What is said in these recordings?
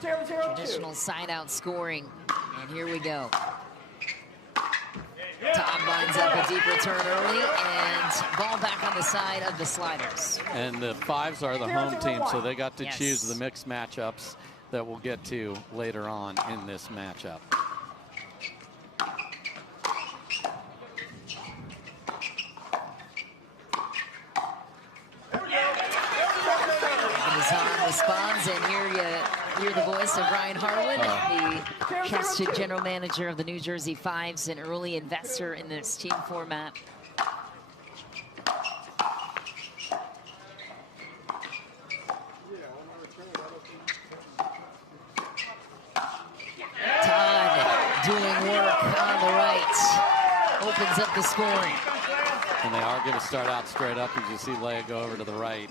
Traditional side-out scoring. And here we go. Todd lines up a deep return early, and ball back on the side of the Sliders. And the Fives are the home team, so they got to choose the mixed matchups that we'll get to later on in this matchup. Dizon responds, and here you hear the voice of Ryan Harlan, the trusted general manager of the New Jersey Fives, an early investor in this team format. Todd doing work on the right, opens up the scoring. And they are going to start out straight up as you see Leah go over to the right.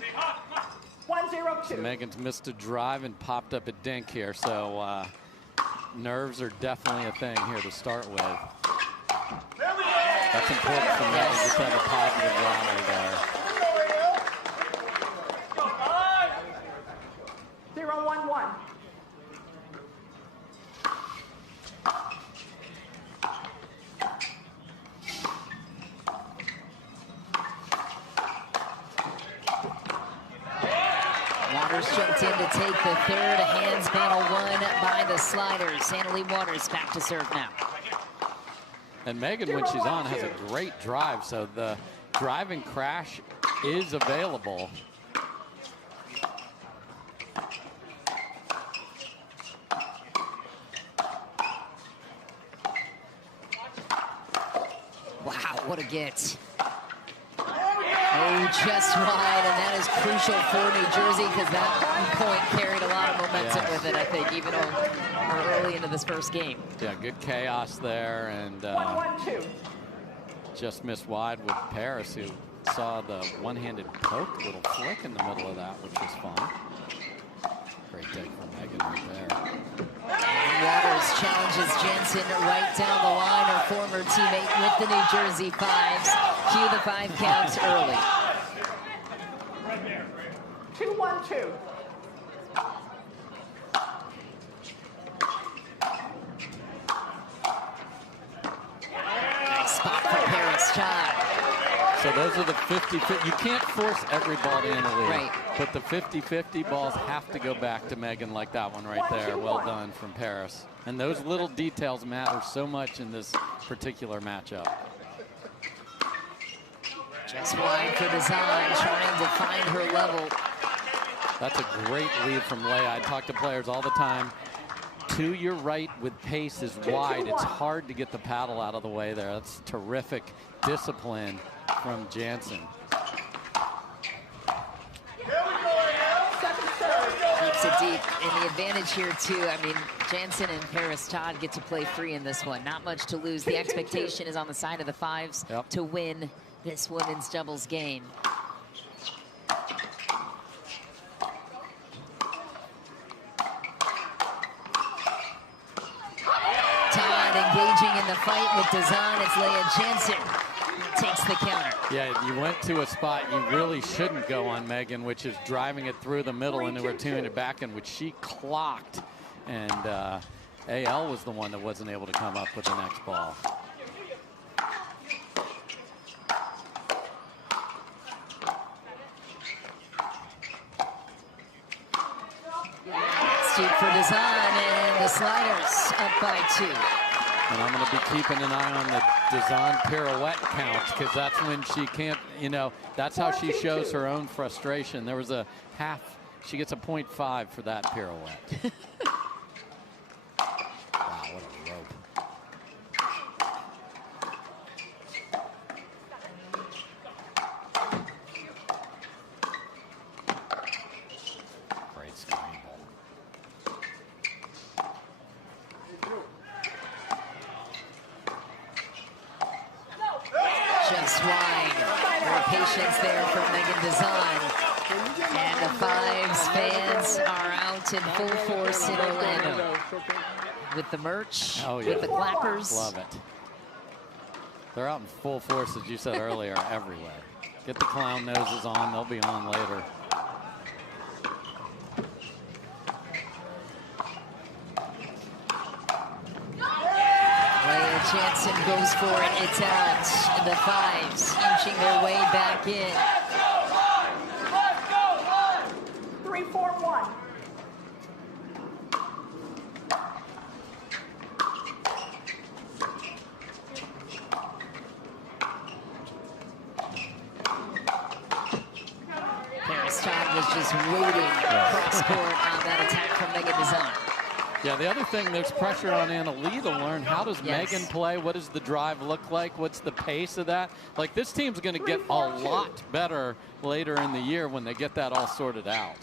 1-0-2. Megan's missed a drive and popped up a dink here, so nerves are definitely a thing here to start with. That's important for Megan, just have a positive rally there. 0-1-1. Waters jumped in to take the third. Hands battle won by the Sliders. Annalie Waters back to serve now. And Megan, when she's on, has a great drive, so the driving crash is available. Wow, what a get. Oh, just wide, and that is crucial for New Jersey because that point carried a lot of momentum with it, I think, even early into this first game. Yeah, good chaos there, and just missed wide with Parris, who saw the one-handed poke, little flick in the middle of that, which was fun. Great take from Megan right there. And Waters challenges Jansen right down the line, her former teammate with the New Jersey Fives. Cue the 5 counts early. 2-1-2. Nice spot for Parris Todd. So those are the 50-50. You can't force every ball to Annalie. Right. But the 50-50 balls have to go back to Megan, like that one right there. Well done from Parris. And those little details matter so much in this particular matchup. Just wide for Dizon, trying to find her level. That's a great lead from Leah. I talk to players all the time. To your right with pace is wide. It's hard to get the paddle out of the way there. That's terrific discipline from Jansen. Keeps it deep, and the advantage here too, I mean, Jansen and Parris Todd get to play free in this one. Not much to lose. The expectation is on the side of the Fives to win this women's doubles game. Todd engaging in the fight with Dizon. It's Lea Jansen takes the counter. Yeah, you went to a spot you really shouldn't go on, Megan, which is driving it through the middle into her two-handed backhand, which she clocked. And AL was the one that wasn't able to come up with the next ball. Deep for Dizon, and the Sliders up by 2. And I'm going to be keeping an eye on the Dizon pirouette count, because that's when she can't, you know, that's how she shows her own frustration. There was a half, she gets a 0.5 for that pirouette. Wow, what a rope. Great screen. Just wide. More patience there from Meghan Dizon. And the Fives fans are out in full force in Orlando. With the merch, with the clappers. Love it. They're out in full force, as you said earlier, everywhere. Get the clown noses on, they'll be on later. Jansen goes for it. It's out. The fives inching their way back in. 3-4-1. Parris Todd was just waiting cross court on that attack from Meghan Dizon. Yeah, the other thing, there's pressure on Leigh to learn how does Yes. Meghan play? What does the drive look like? What's the pace of that? Like, this team's going to get a lot better later in the year when they get that all sorted out.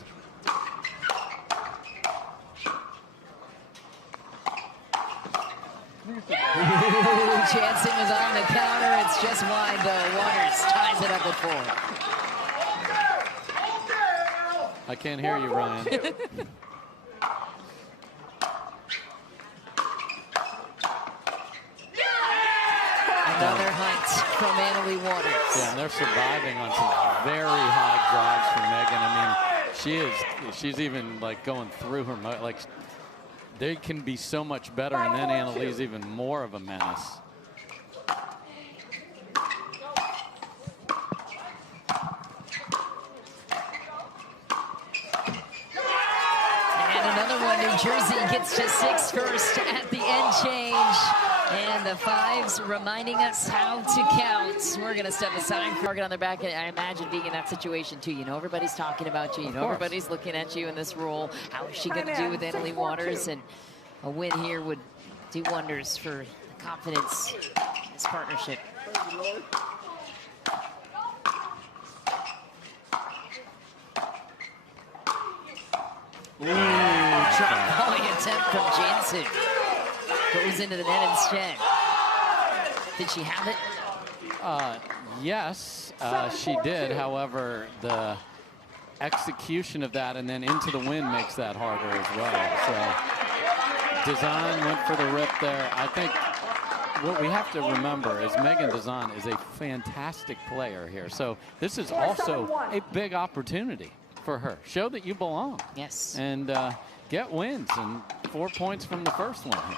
Jansen was on the counter. It's just wide though. Waters ties it up at 4. I can't hear you, Ryan. Another hunt from Leigh Waters. Yeah, and they're surviving on some very high drives from Meghan. I mean, she's even like going through her, like they can be so much better, and then Lee's even more of a menace. And another one, New Jersey gets to 6 first at the end change. And the fives reminding us how to count. We're going to step aside, target on their back. And I imagine being in that situation, too. You know, everybody's talking about you. You know, everybody's looking at you in this role. How is she going to do with Leigh Waters? And a win here would do wonders for the confidence in this partnership. Ooh, drop volley attempt from Jansen. Goes into the net instead. Did she have it? Yes, she did. However, the execution of that and then into the wind makes that harder as well. So Dizon went for the rip there. I think what we have to remember is Meghan Dizon is a fantastic player here. So this is also a big opportunity for her. Show that you belong. Yes. And get wins, and 4 points from the first one here.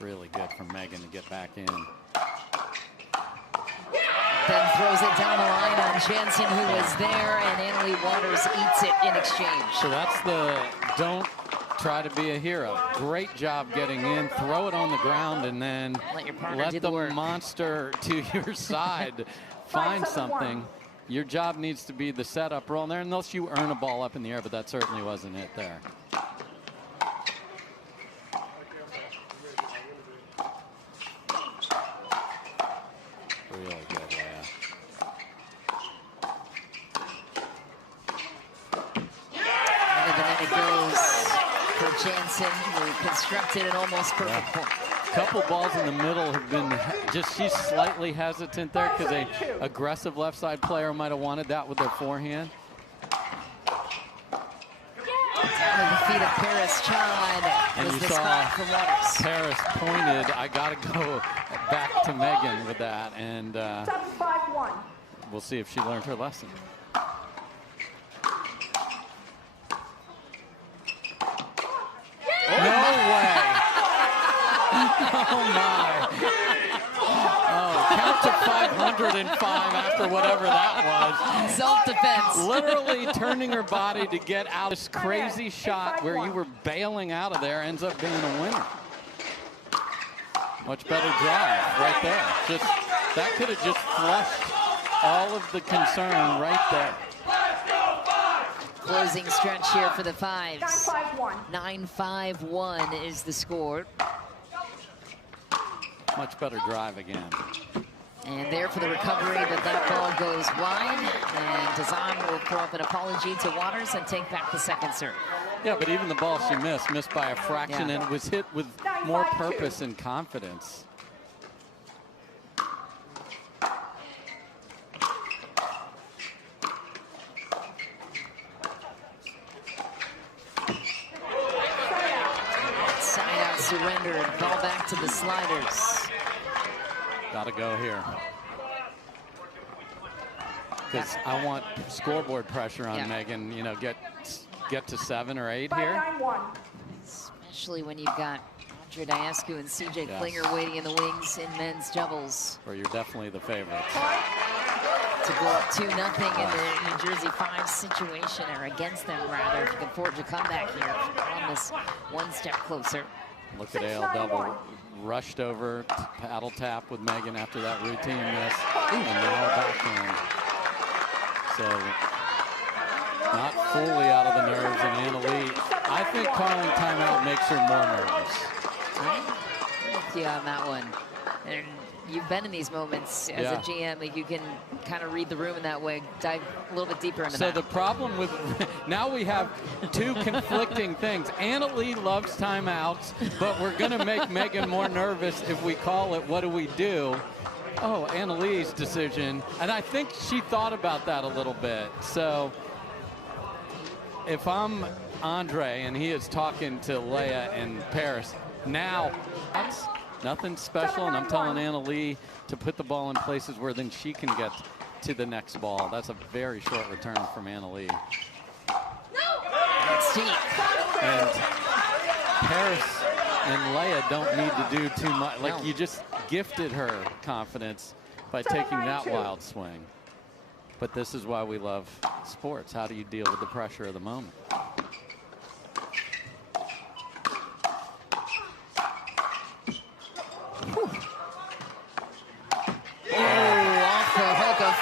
Really good from Meghan to get back in. Then throws it down the line on Jansen, who was there, and Leigh Waters eats it in exchange. So that's the don't try to be a hero. Great job getting in, throw it on the ground, and then let the monster to your side find something. Your job needs to be the setup roll in there, unless you earn a ball up in the air, but that certainly wasn't it there. Really good, Leah. And then it goes for Jansen, who constructed an almost perfect point. Couple balls in the middle have been just, she's slightly hesitant there because an aggressive left side player might have wanted that with their forehand. Down at the feet of Parris Todd was the spot for Waters. Parris pointed, I got to go back to Meghan with that, and 7-5-1. we'll see if she learned her lesson. No way. Oh my. Oh, count to 505 after whatever that was. Self-defense. Literally turning her body to get out. This crazy shot where you were bailing out of there ends up being a winner. Much better drive right there. Just that could have just flushed all of the concern right there. Closing stretch here for the fives. 9-5-1. 9-5-1 is the score. Much better drive again. And there for the recovery, but that ball goes wide. And Dizon will throw up an apology to Waters and take back the second serve. Yeah, but even the ball she missed by a fraction, Yeah. and it was hit with more purpose and confidence. surrendered. Ball back to the sliders. Gotta go here. Because I want scoreboard pressure on Meghan. You know, get to 7 or 8 here. 9-1. Especially when you've got Andrei Daescu and CJ Klinger waiting in the wings in men's doubles. Or you're definitely the favorites. To go up 2-0 in the New Jersey 5 situation, or against them rather, if you can forge a comeback here on this one step closer. Look at AL double. Rushed over, paddle tap with Meghan after that routine miss. And now backhand. So not fully out of the nerves, and Anna Leigh, I think calling timeout makes her more nervous. I'm with you on that one. And you've been in these moments as a GM, like you can kind of read the room in that way, dive a little bit deeper into that. So the problem with, now we have 2 conflicting things. Anna Leigh loves timeouts, but we're gonna make Meghan more nervous if we call it. What do we do? Oh, Anna Leigh's decision. And I think she thought about that a little bit. So if I'm Andrei and he is talking to Lea and Parris, now that's nothing special, and I'm telling Anna Leigh to put the ball in places where then she can get to the next ball. That's a very short return from Anna Leigh. That's deep. And Parris and Lea don't need to do too much. Like, you just gifted her confidence by taking that wild swing. But this is why we love sports. How do you deal with the pressure of the moment?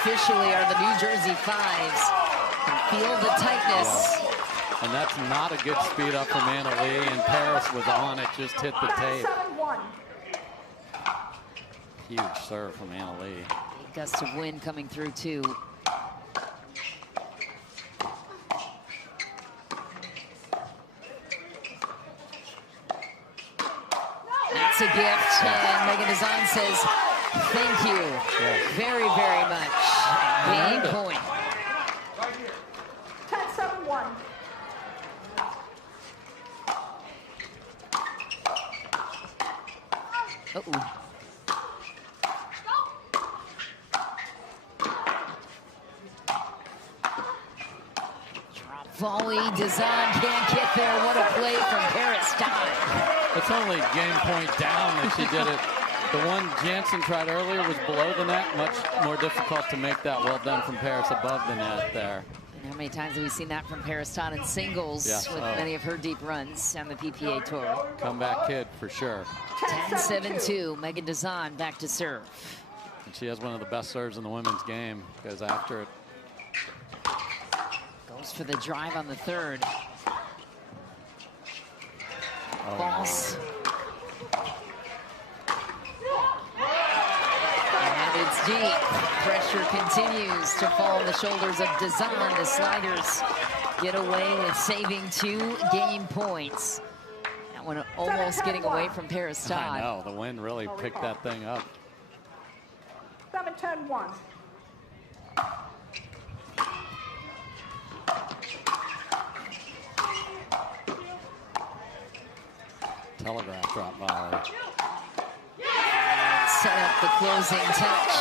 Officially are the New Jersey 5s. Feel the tightness. Yeah. And that's not a good speed up from Anna Leigh, and Parris was on it, just hit the tape. 7-1. Huge serve from Anna Leigh. Big gust of wind coming through too. That's a gift, and Meghan Dizon says, thank you very, very much. Game point. 10-7-1. Uh-oh. Drop volley, Dizon can't get there. What a play from Parris Todd. It's only game point down that she did it. The one Jansen tried earlier was below the net. Much more difficult to make that. Well done from Parris above the net there. And how many times have we seen that from Parris Todd in singles with many of her deep runs on the PPA Tour? Comeback kid for sure. 10-7-2. Meghan Dizon back to serve. And she has one of the best serves in the women's game. Goes after it. Goes for the drive on the third. False. And it's deep. Pressure continues to fall on the shoulders of Dizon. The sliders get away with saving 2 game points. That one almost getting away from Parris Todd. I know, the wind really picked that thing up. 7-10-1. Telegraph drop volley. Set up the closing touch.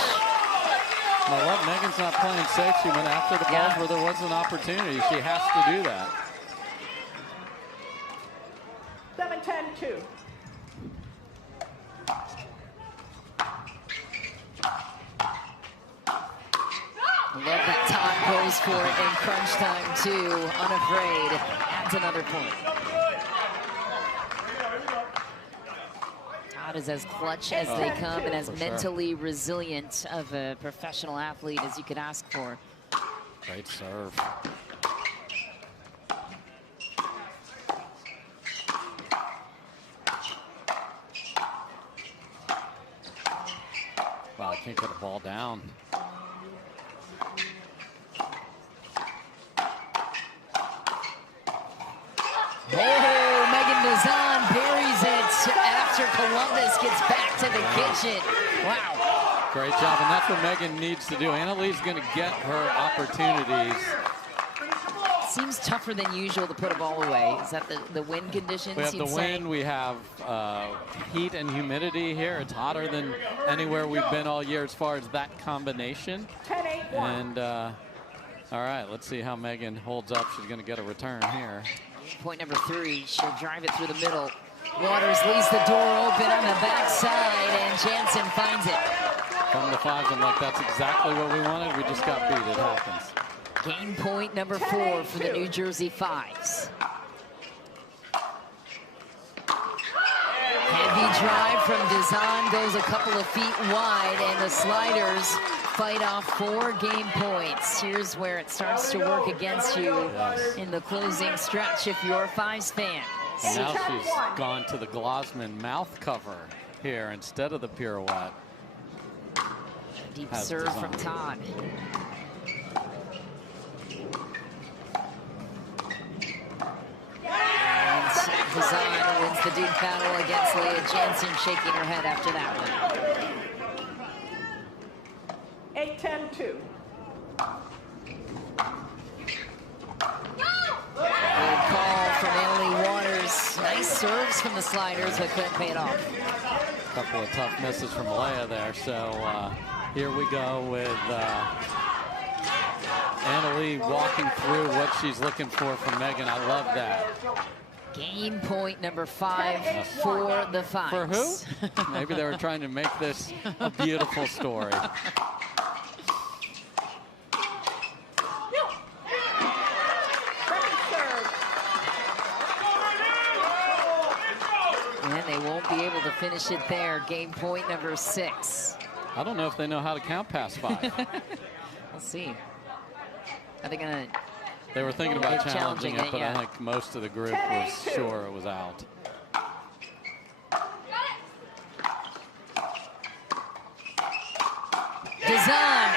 I love Meghan's not playing safe. She went after the balls where there was an opportunity. She has to do that. 7-10-2. I love that Todd goes for it in crunch time too. Unafraid. Adds another point. Todd is as clutch as they come and as mentally resilient of a professional athlete as you could ask for. Great serve. Wow, I can't get the ball down. Oh, Meghan Dizon buries it after Columbus gets back to the kitchen. Wow. Great job, and that's what Meghan needs to do. Anna Leigh's going to get her opportunities. seems tougher than usual to put a ball away. Is that the wind conditions? We have the wind, we have heat and humidity here. It's hotter than anywhere we've been all year as far as that combination. 10-8-1. And all right, let's see how Meghan holds up. She's going to get a return here. Point number 3, she'll drive it through the middle. Waters leaves the door open on the backside, and Jansen finds it. From the 5s, I'm like, that's exactly what we wanted. We just got beat. It happens. Game point number 4 for the New Jersey 5s. Heavy drive from Dizon goes a couple of feet wide, and the Sliders fight off 4 game points. Here's where it starts to work against you in the closing stretch if you're a 5s fan. And now she's gone to the Glosman mouth cover here instead of the pirouette. Deep serve from Todd. And Dizon wins the Duke battle against Lea Jansen, shaking her head after that one. 8-10-2. Good call from Emily Waters. Nice serves from the Sliders, but couldn't pay it off. A couple of tough misses from Lea there. So here we go with Annalie walking through what she's looking for from Meghan. I love that. Game point number 5 for the 5s. For who? Maybe they were trying to make this a beautiful story. And they won't be able to finish it there. Game point number 6. I don't know if they know how to count past 5. We'll see. Are they gonna? They were thinking about challenging it, but yeah. I think most of the group was sure it was out. Dizon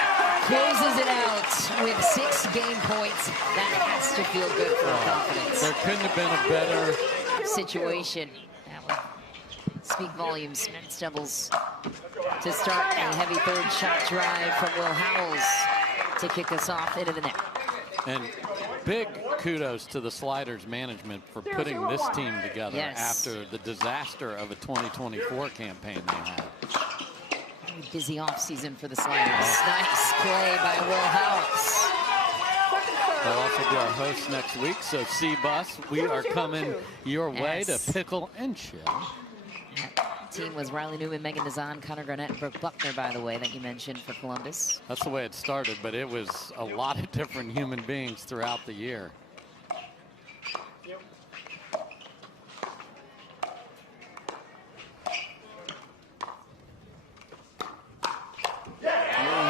closes it out with 6 game points. That has to feel good for her confidence. There couldn't have been a better situation. That would speak volumes. Men's doubles to start a heavy 3rd shot drive from Will Howells to kick us off into the net. And big kudos to the Sliders management for putting this team together after the disaster of a 2024 campaign they had. Busy offseason for the Sliders. Nice play by Will Howells. They'll also be our hosts next week, so C-Bus, we are coming your way to pickle and chill. That team was Riley Newman, Meghan Dizon, Connor Garnett, and Brooke Buckner, by the way, that you mentioned for Columbus. That's the way it started, but it was a lot of different human beings throughout the year.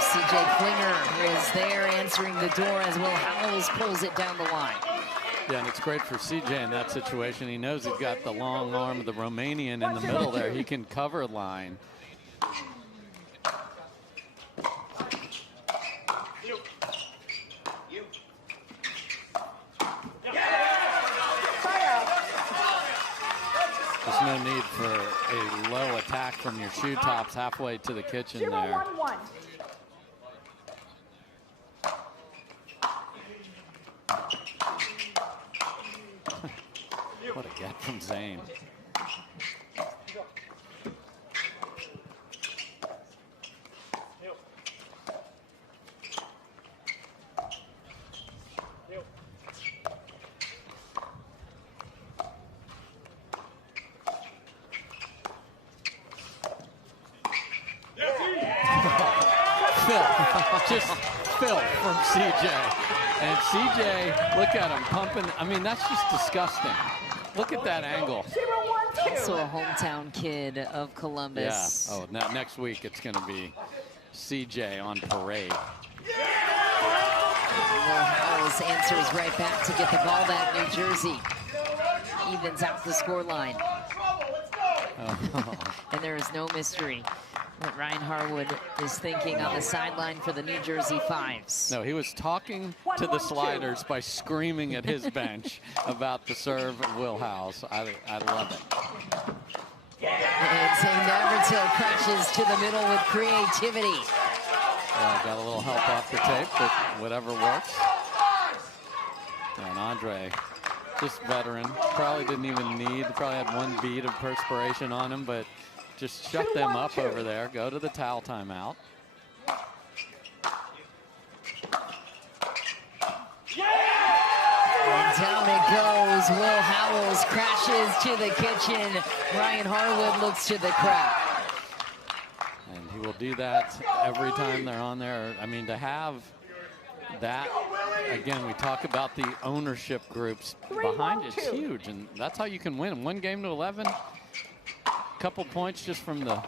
CJ Klinger is there answering the door as Will Howells pulls it down the line. Yeah, and it's great for CJ in that situation. He knows he's got the long arm of the Romanian in the middle there. He can cover line. There's no need for a low attack from your shoe tops halfway to the kitchen there. 0-1-1. What a get from Zane. Just filth from CJ. And CJ, look at him pumping. I mean, that's just disgusting. Look at that angle. 0-1-2. Also a hometown kid of Columbus. Yeah. Oh, now next week it's going to be CJ on parade. Will Howells answers right back to get the ball back. New Jersey evens out the score line. Oh. And there is no mystery what Ryan Harwood is thinking on the sideline for the New Jersey Fives. No, he was talking to the Sliders by screaming at his bench about the serve of Will Howells. I love it. And Zane Navratil crashes to the middle with creativity. Got a little help off the tape, but whatever works. And Andrei, just veteran, probably didn't even need, probably had one bead of perspiration on him, but just shut them up over there. Go to the towel timeout. And down it goes. Will Howells crashes to the kitchen. Ryan Harwood looks to the crowd. And he will do that every time they're on there. I mean, to have that, again, we talk about the ownership groups behind it's huge, and that's how you can win. 1 game to 11, couple points just from the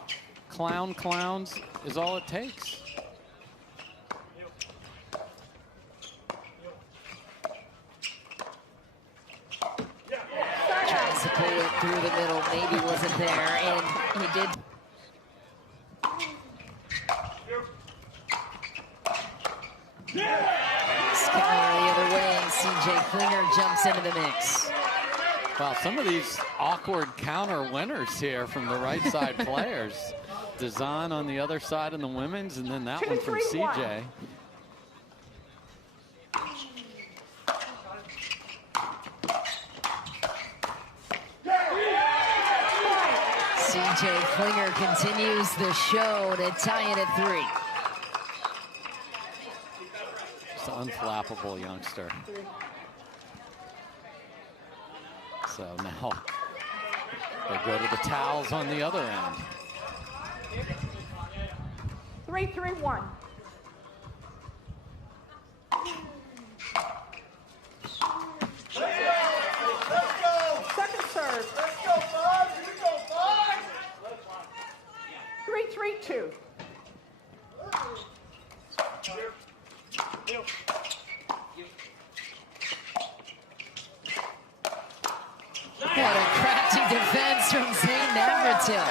clowns is all it takes. Tries to pull it through the middle, maybe wasn't there, and he did. Skyler the other way, and CJ Klinger jumps into the mix. Wow, some of these awkward counter winners here from the right side players. Dizon on the other side in the women's, and then that one from CJ. CJ Klinger continues the show to tie it at 3. Just an unflappable youngster. So now they go to the towels on the other end. 3-3-1. Second serve. 3-3-2. What a crafty defense from Zane Navratil.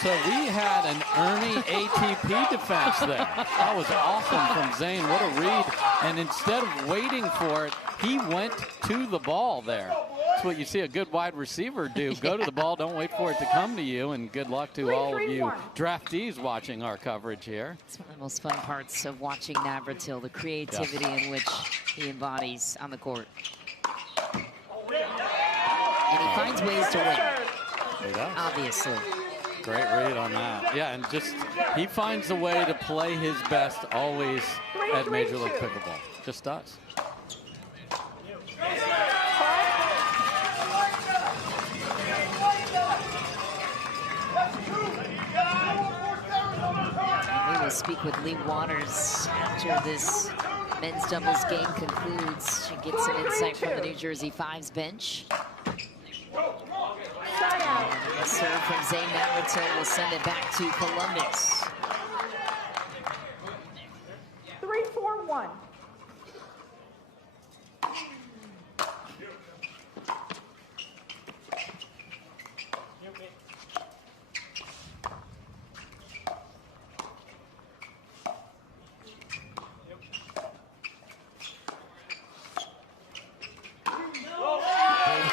So we had an Ernie ATP defense there. That was awesome from Zane. What a read. And instead of waiting for it, he went to the ball there. That's what you see a good wide receiver do. Go to the ball, don't wait for it to come to you. And good luck to all of you draftees watching our coverage here. It's one of the most fun parts of watching Navratil, the creativity in which he embodies on the court. And he finds ways to win. He does. Obviously. Great read on that. Yeah, and just he finds a way to play his best always at Major League Pickleball. Just does. We will speak with Leigh Waters after this men's doubles game concludes. She gets some insight from the New Jersey Fives bench. And a serve from Zane Navratil will send it back to Columbus. 3-4-1.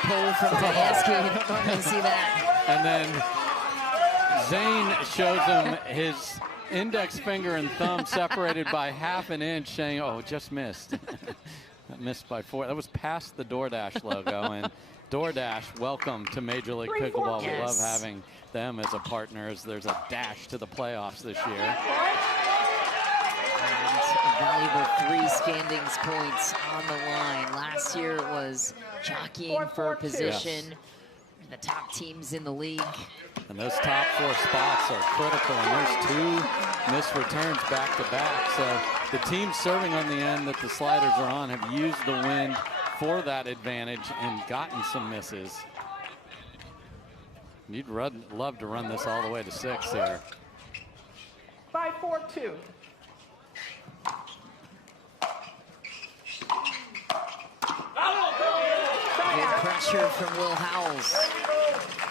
Pull from Daescu, you don't normally see that. And then Zane shows him his index finger and thumb separated by ½ an inch, saying, oh, just missed. That missed by 4. That was past the DoorDash logo. And DoorDash, welcome to Major League Pickleball. Yes. We love having them as a partner, as there's a dash to the playoffs this year. And a valuable 3 standings points on the line. Last year it was jockeying for position. Yes. The top teams in the league. And those top 4 spots are critical, and there's 2 missed returns back to back. So the teams serving on the end that the sliders are on have used the wind for that advantage and gotten some misses. You'd love to run this all the way to 6 here. 5-4-2. Good pressure from Will Howells.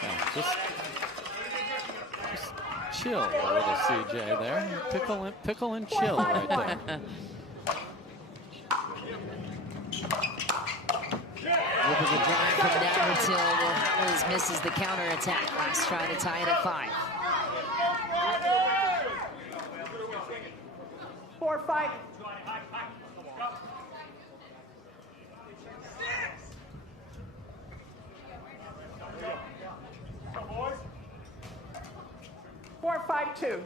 Yeah, just chill a little, CJ there. Pickle and chill right there. Looking to drive from Navratil. Will Howells misses the counterattack. Last try to tie it at 5. 4-5. 4-5-2.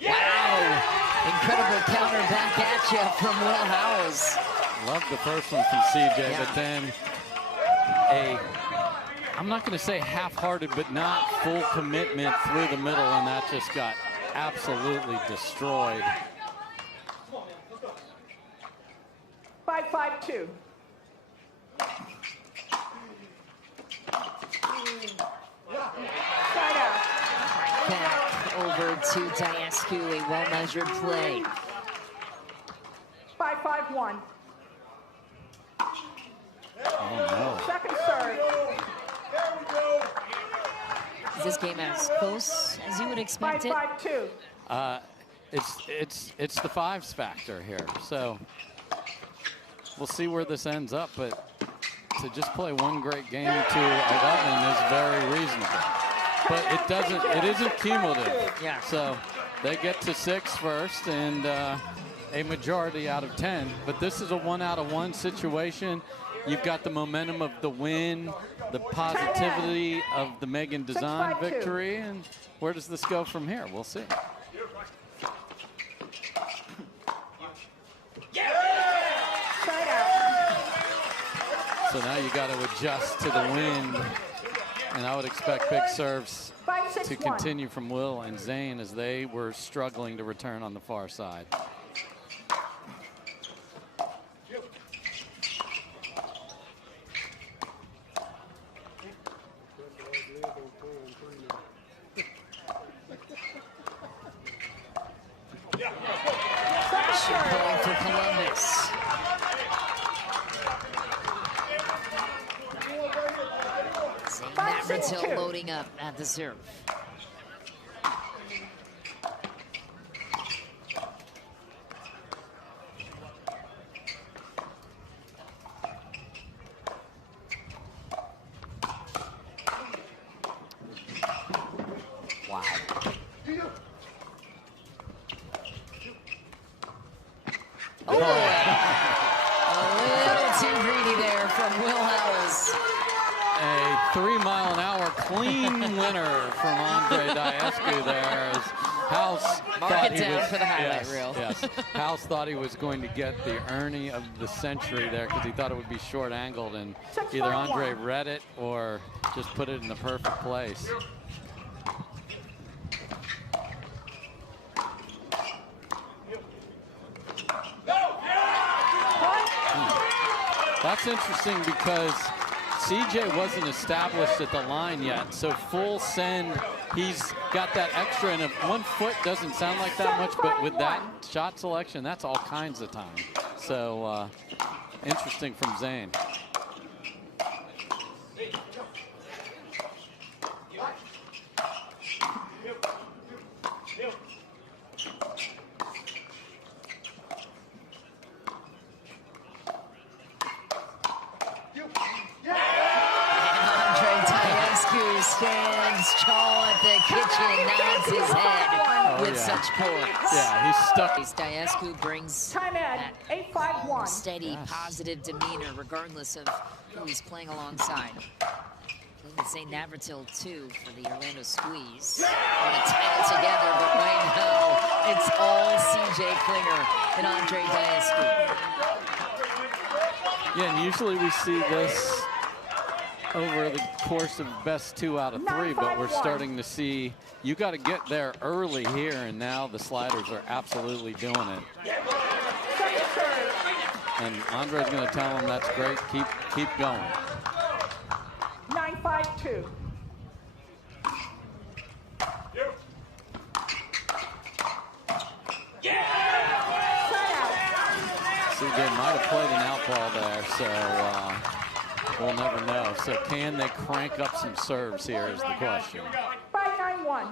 Wow. Incredible counter back at you from Will Howells. Love the first one from CJ, Yeah. but then I'm not going to say half-hearted, but not full commitment through the middle, and that just got absolutely destroyed. 5-5-2. Side out. Back over to Daescu, a well-measured play. 5-5-1. Oh, Second serve. Is this game as close as you would expect it? 5-5-2. no. It's the fives factor here, so we'll see where this ends up, but to just play one great game to 11 is very reasonable. But it isn't cumulative. Yeah. So they get to 6 first and a majority out of 10. But this is a 1-out-of-1 situation. You've got the momentum of the win, the positivity of the Meghan Dizon victory, and where does this go from here? We'll see. Side out. So now you got to adjust to the wind, and I would expect big serves 5-6-1. to continue from Will and Zane as they were struggling to return on the far side. Play for Columbus. Zane Navratil loading up at the serve. Wow. Oh, a little too greedy there from Will Howells. A 3-mile-an-hour clean winner from Andrei Daescu there. As House Mark thought it he down was, for the highlight yes, reel. Yes, House thought he was going to get the Ernie of the century there because he thought it would be short-angled, and either Andrei read it or just put it in the perfect place. That's interesting because CJ wasn't established at the line yet, so full send, he's got that extra, and if 1 foot doesn't sound like that much, but with that shot selection, that's all kinds of time. So interesting from Zane. Stands tall at the kitchen, nods his head with such poise. Yeah, he's stuck. Daescu brings Timeout. that 8-5-1. steady, positive demeanor, regardless of who he's playing alongside. Zane Navratil, too, for the Orlando Squeeze. Want to tie it together, but right now, it's all CJ Klinger and Andrei Daescu. Yeah, and usually we see this over the course of best 2 out of 3, but we're starting to see you got to get there early here, and now the sliders are absolutely doing it. And Andrei's going to tell him that's great, keep going. 9-5-2. CJ might have played an out ball there, so we'll never know. So can they crank up some serves here is the question. 5-9-1.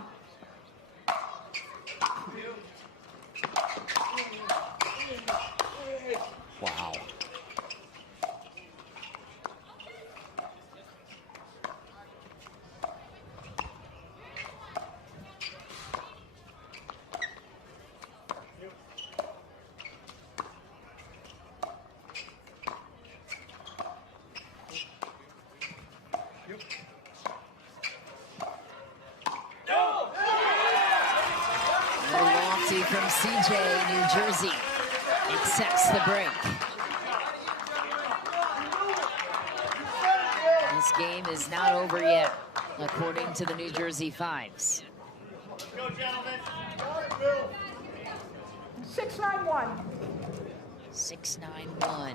Wow. from CJ, New Jersey accepts the break. This game is not over yet, according to the New Jersey Fives. 6-9-1. 6-9-1.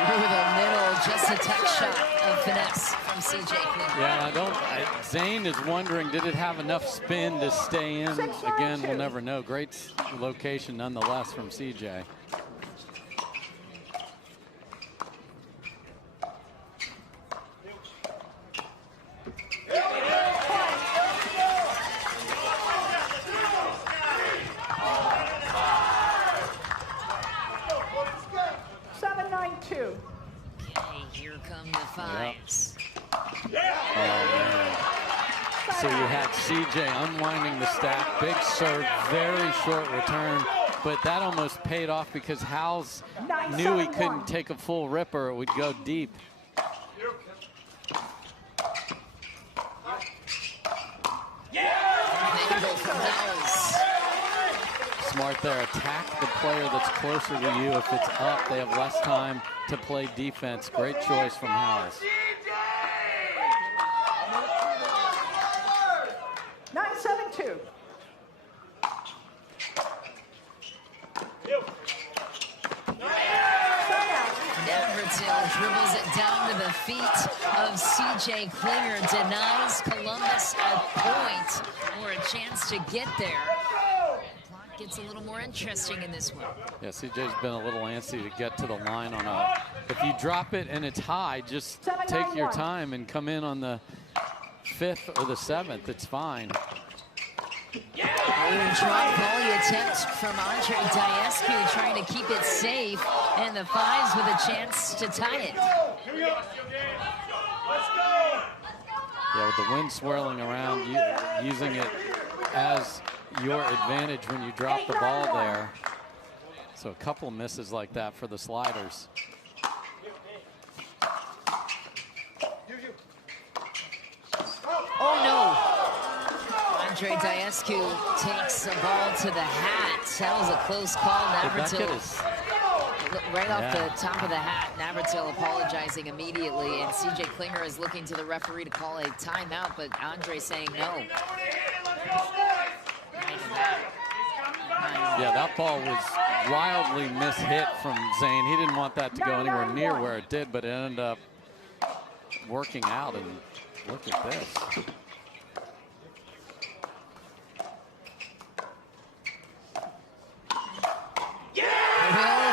Through the middle, just a touch shot of finesse from CJ Klinger. Yeah, Zane is wondering, did it have enough spin to stay in? Again, we'll never know. Great location nonetheless from CJ. So you had CJ unwinding the stack, big serve, very short return, but that almost paid off because Howells knew he couldn't take a full ripper, it would go deep. Smart there, attack the player that's closer to you. If it's up, they have less time to play defense. Great choice from Howells. 9-7-2. Navratil dribbles it down to the feet of CJ Klinger, denies Columbus a point or a chance to get there. Clock gets a little more interesting in this one. Yeah, CJ's been a little antsy to get to the line on a, if you drop it and it's high, just take your time and come in on the 5th or the 7th, it's fine. Drop volley attempt from Andrei Daescu, trying to keep it safe, and the Fives with a chance to tie it. Yeah, with the wind swirling around, using it as your advantage when you drop the ball there. So a couple misses like that for the sliders. Oh no! Andrei Daescu takes the ball to the hat. That was a close call. Navratil right off the top of the hat. Navratil apologizing immediately, and CJ Klinger is looking to the referee to call a timeout, but Andrei saying no. Yeah, that ball was wildly mishit from Zane. He didn't want that to go anywhere near where it did, but it ended up working out, and look at this.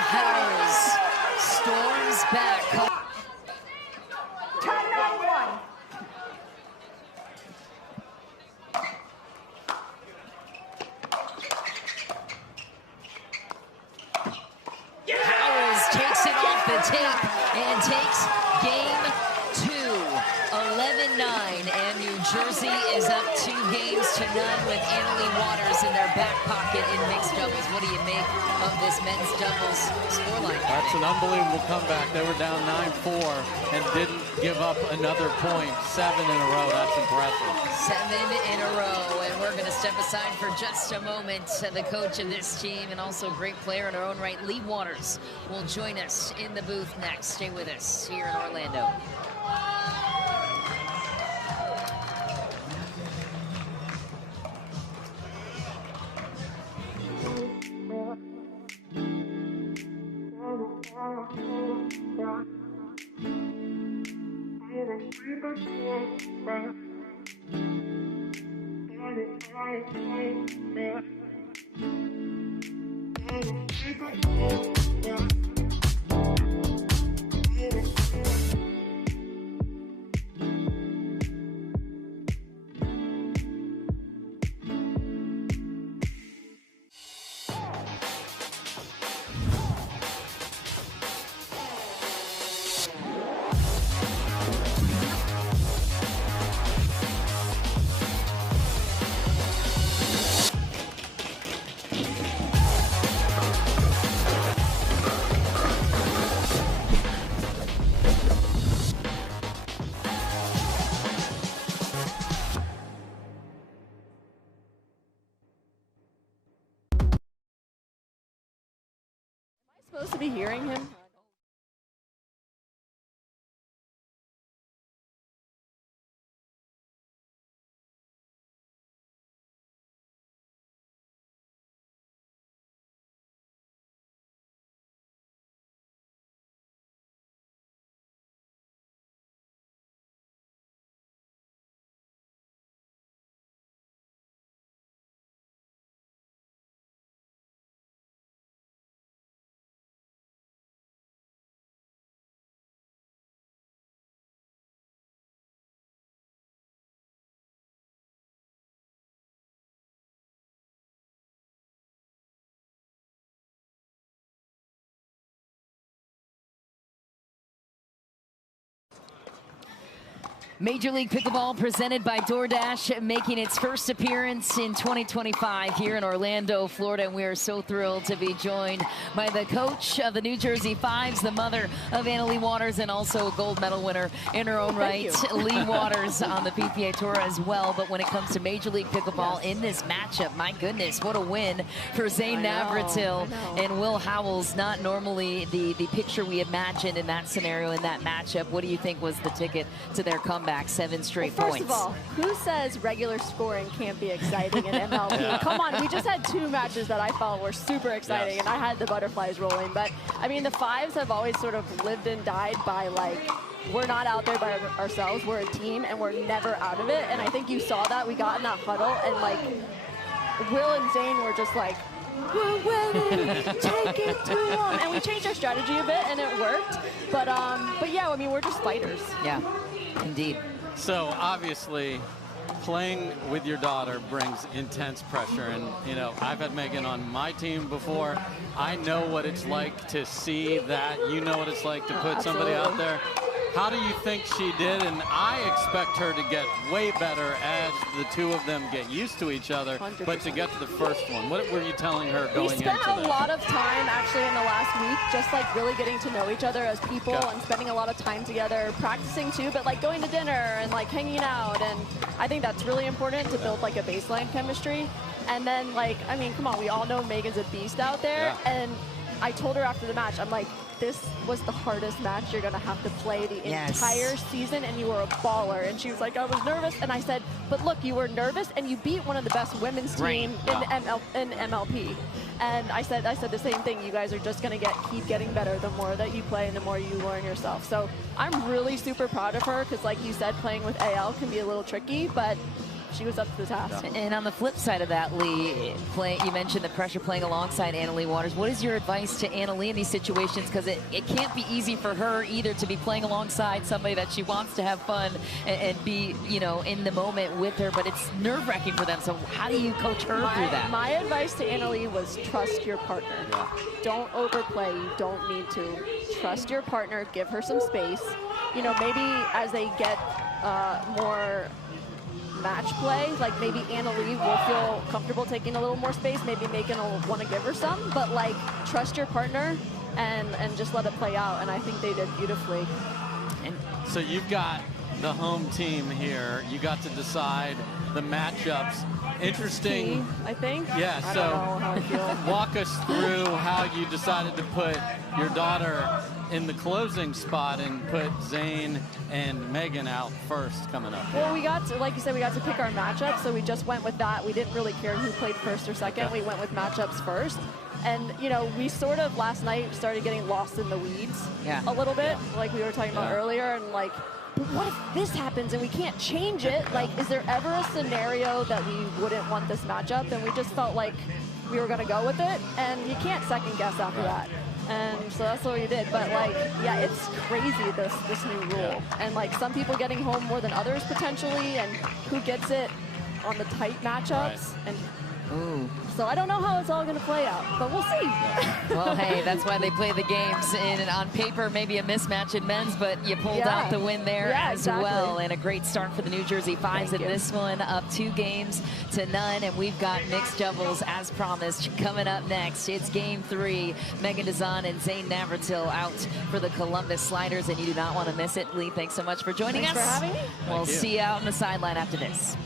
Howells storms back. 10-9-1. Howells takes it off the tape and takes game 2, 11-9, and New Jersey is up 2 games to none with Annalie Waters in their back pocket in mixed doubles. What do you make of this men's doubles scoreline? That's an unbelievable comeback. They were down 9-4 and didn't give up another point. 7 in a row. That's impressive. 7 in a row, and we're going to step aside for just a moment. The coach of this team and also great player in her own right, Leigh Waters, will join us in the booth next. Stay with us here in Orlando. Supposed to be hearing him. Major League Pickleball presented by DoorDash, making its first appearance in 2025 here in Orlando, Florida. And we are so thrilled to be joined by the coach of the New Jersey Fives, the mother of Anna-Leigh Waters, and also a gold medal winner in her own right, Leigh Waters on the PPA Tour as well. But when it comes to Major League Pickleball in this matchup, my goodness, what a win for Zane Navratil and Will Howells. Not normally the picture we imagined in that scenario, in that matchup. What do you think was the ticket to their comeback? 7 straight points. First of all, who says regular scoring can't be exciting in MLP? Come on, we just had 2 matches that I felt were super exciting, and I had the butterflies rolling. But, I mean, the Fives have always sort of lived and died by, like, we're not out there by ourselves, we're a team, and we're never out of it. And I think you saw that. We got in that huddle, and, like, Will and Zane were just like, we're winning, take it to them. And we changed our strategy a bit, and it worked. But yeah, I mean, we're just fighters. Yeah. Indeed. So obviously, playing with your daughter brings intense pressure, and you know, I've had Meghan on my team before. I know what it's like to see that. You know what it's like to put somebody out there. How do you think she did? And I expect her to get way better as the 2 of them get used to each other. 100%. But to get to the first one, what were you telling her going into that? We spent a lot of time actually in the last week just like really getting to know each other as people and spending a lot of time together, practicing too, but like going to dinner and like hanging out. And I think that's really important to build like a baseline chemistry. And then like, I mean, come on, we all know Meghan's a beast out there. And I told her after the match, I'm like, this was the hardest match you're going to have to play the entire season, and you were a baller. And she was like, I was nervous. And I said, but look, you were nervous, and you beat one of the best women's team in MLP. And I said the same thing. You guys are just going to keep getting better the more that you play and the more you learn yourself. So I'm really super proud of her because, like you said, playing with AL can be a little tricky, but she was up to the task. And on the flip side of that, Leigh, you mentioned the pressure playing alongside Anna-Leigh Waters. What is your advice to Anna-Leigh in these situations? Because it can't be easy for her either to be playing alongside somebody that she wants to have fun and be, you know, in the moment with her, but it's nerve-wracking for them. So how do you coach her through that? My advice to Anna-Leigh was trust your partner. Don't overplay. You don't need to. Trust your partner. Give her some space. You know, maybe as they get more match play, like maybe Anna-Leigh will feel comfortable taking a little more space, maybe Meghan will want to give her some, but like trust your partner and just let it play out, and I think they did beautifully. And so you've got the home team here, you got to decide the matchups. Interesting. I think. Yeah, I so don't know how I feel. Walk us through how you decided to put your daughter in the closing spot and put Zane and Meghan out first coming up. Well, we got to, like you said, we got to pick our matchup, so we just went with that. We didn't really care who played first or second. We went with matchups first. And, you know, we sort of last night started getting lost in the weeds a little bit, like we were talking about earlier, and like, but what if this happens and we can't change it? Like, is there ever a scenario that we wouldn't want this matchup? And we just felt like we were going to go with it, and you can't second guess after that. And so that's what we did. But like, yeah, it's crazy, this new rule. And like some people getting home more than others potentially, and who gets it on the tight matchups. And so I don't know how it's all going to play out, but we'll see. Well, hey, that's why they play the games. And on paper, maybe a mismatch in men's, but you pulled out the win there as well. And a great start for the New Jersey Fives in this one, up 2-0. And we've got mixed doubles, as promised, coming up next. It's game 3. Meghan Dizon and Zane Navratil out for the Columbus Sliders, and you do not want to miss it. Leigh, thanks so much for joining us. Thanks for having me. We'll see you out on the sideline after this.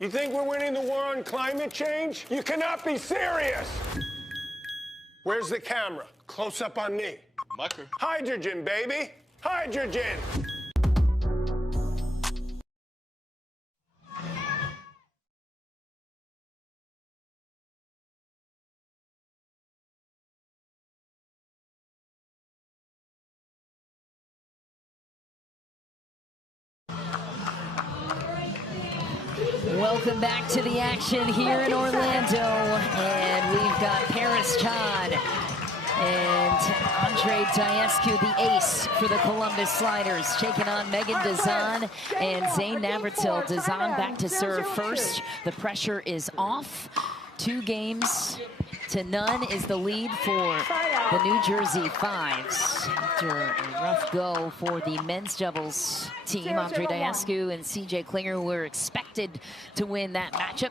You think we're winning the war on climate change? You cannot be serious. Where's the camera? Close up on me. Mucker. Hydrogen, baby. Hydrogen. Welcome back to the action here in Orlando, and we've got Parris Todd and Andrei Daescu, the ace for the Columbus Sliders, taking on Meghan Dizon and Zane Navratil. Dizon back to serve first. The pressure is off. 2 games to none is the lead for the New Jersey Fives. After a rough go for the men's doubles team, Andrei Daescu and CJ Klinger were expected to win that matchup.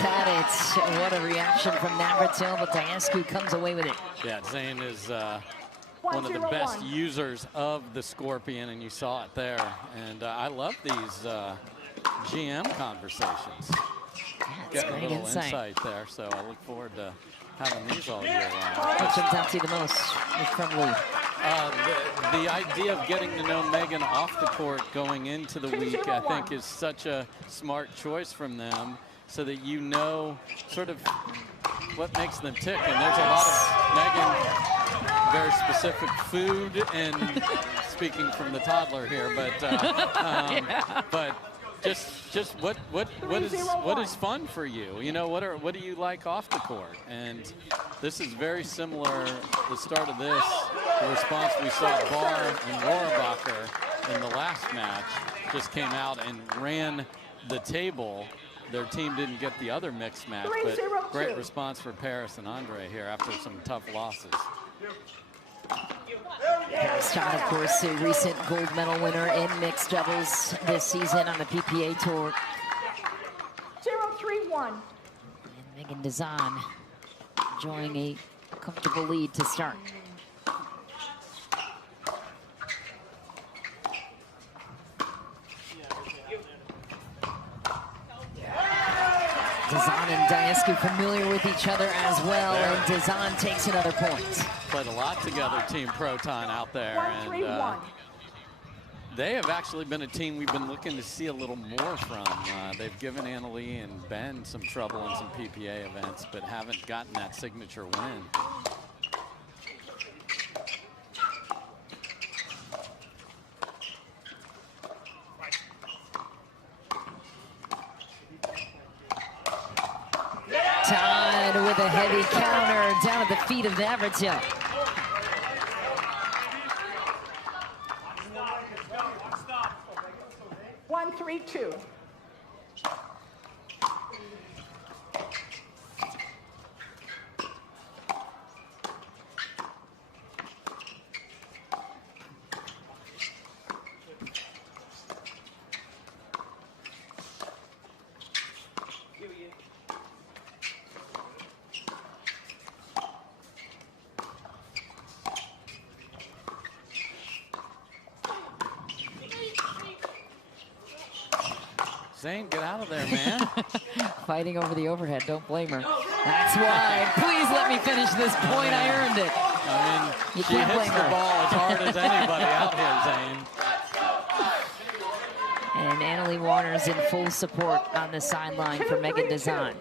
Had it. What a reaction from Navratil, but Daescu comes away with it. Yeah, Zane is one of the best users of the Scorpion, and you saw it there. And I love these GM conversations. Yeah, Getting a little insight there, so I look forward to having these all year long. What comes out to you the most from Leigh? The idea of getting to know Meghan off the court going into the week, I think, is such a smart choice from them, so that you know sort of what makes them tick. And there's a lot of Meghan, very specific food, and speaking from the toddler here, but just what is fun for you? You know, what do you like off the court? And this is very similar. The start of this, the response we saw Barr and Rohrabacher in the last match, just came out and ran the table. Their team didn't get the other mixed match, but great response for Parris and Andrei here after some tough losses. Parris Todd, of course, a recent gold medal winner in mixed doubles this season on the PPA Tour. 0-3-1. And Meghan Dizon enjoying a comfortable lead to start. Dizon and Daescu familiar with each other as well, and Dizon takes another point. Played a lot together, Team Proton out there, and they have actually been a team we've been looking to see a little more from. They've given Annalie and Ben some trouble in some PPA events, but haven't gotten that signature win. Todd with a heavy counter down at the feet of Navratil. One, 3-2. Zane, get out of there, man. Fighting over the overhead, don't blame her. That's why. Please let me finish this point. I earned it. I mean, You she can't hits blame the her. ball as hard as anybody out here, Zane. And Annalie Waters in full support on the sideline for Meghan Dizon.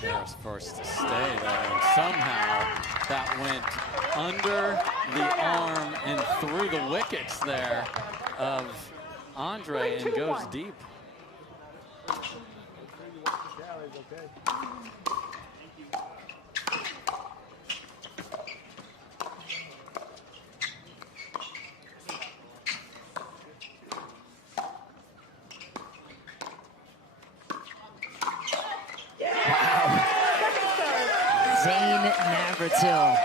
Parris forced to stay there, and somehow that went under the arm and through the wickets there of Andrei and goes deep. Zane Navratil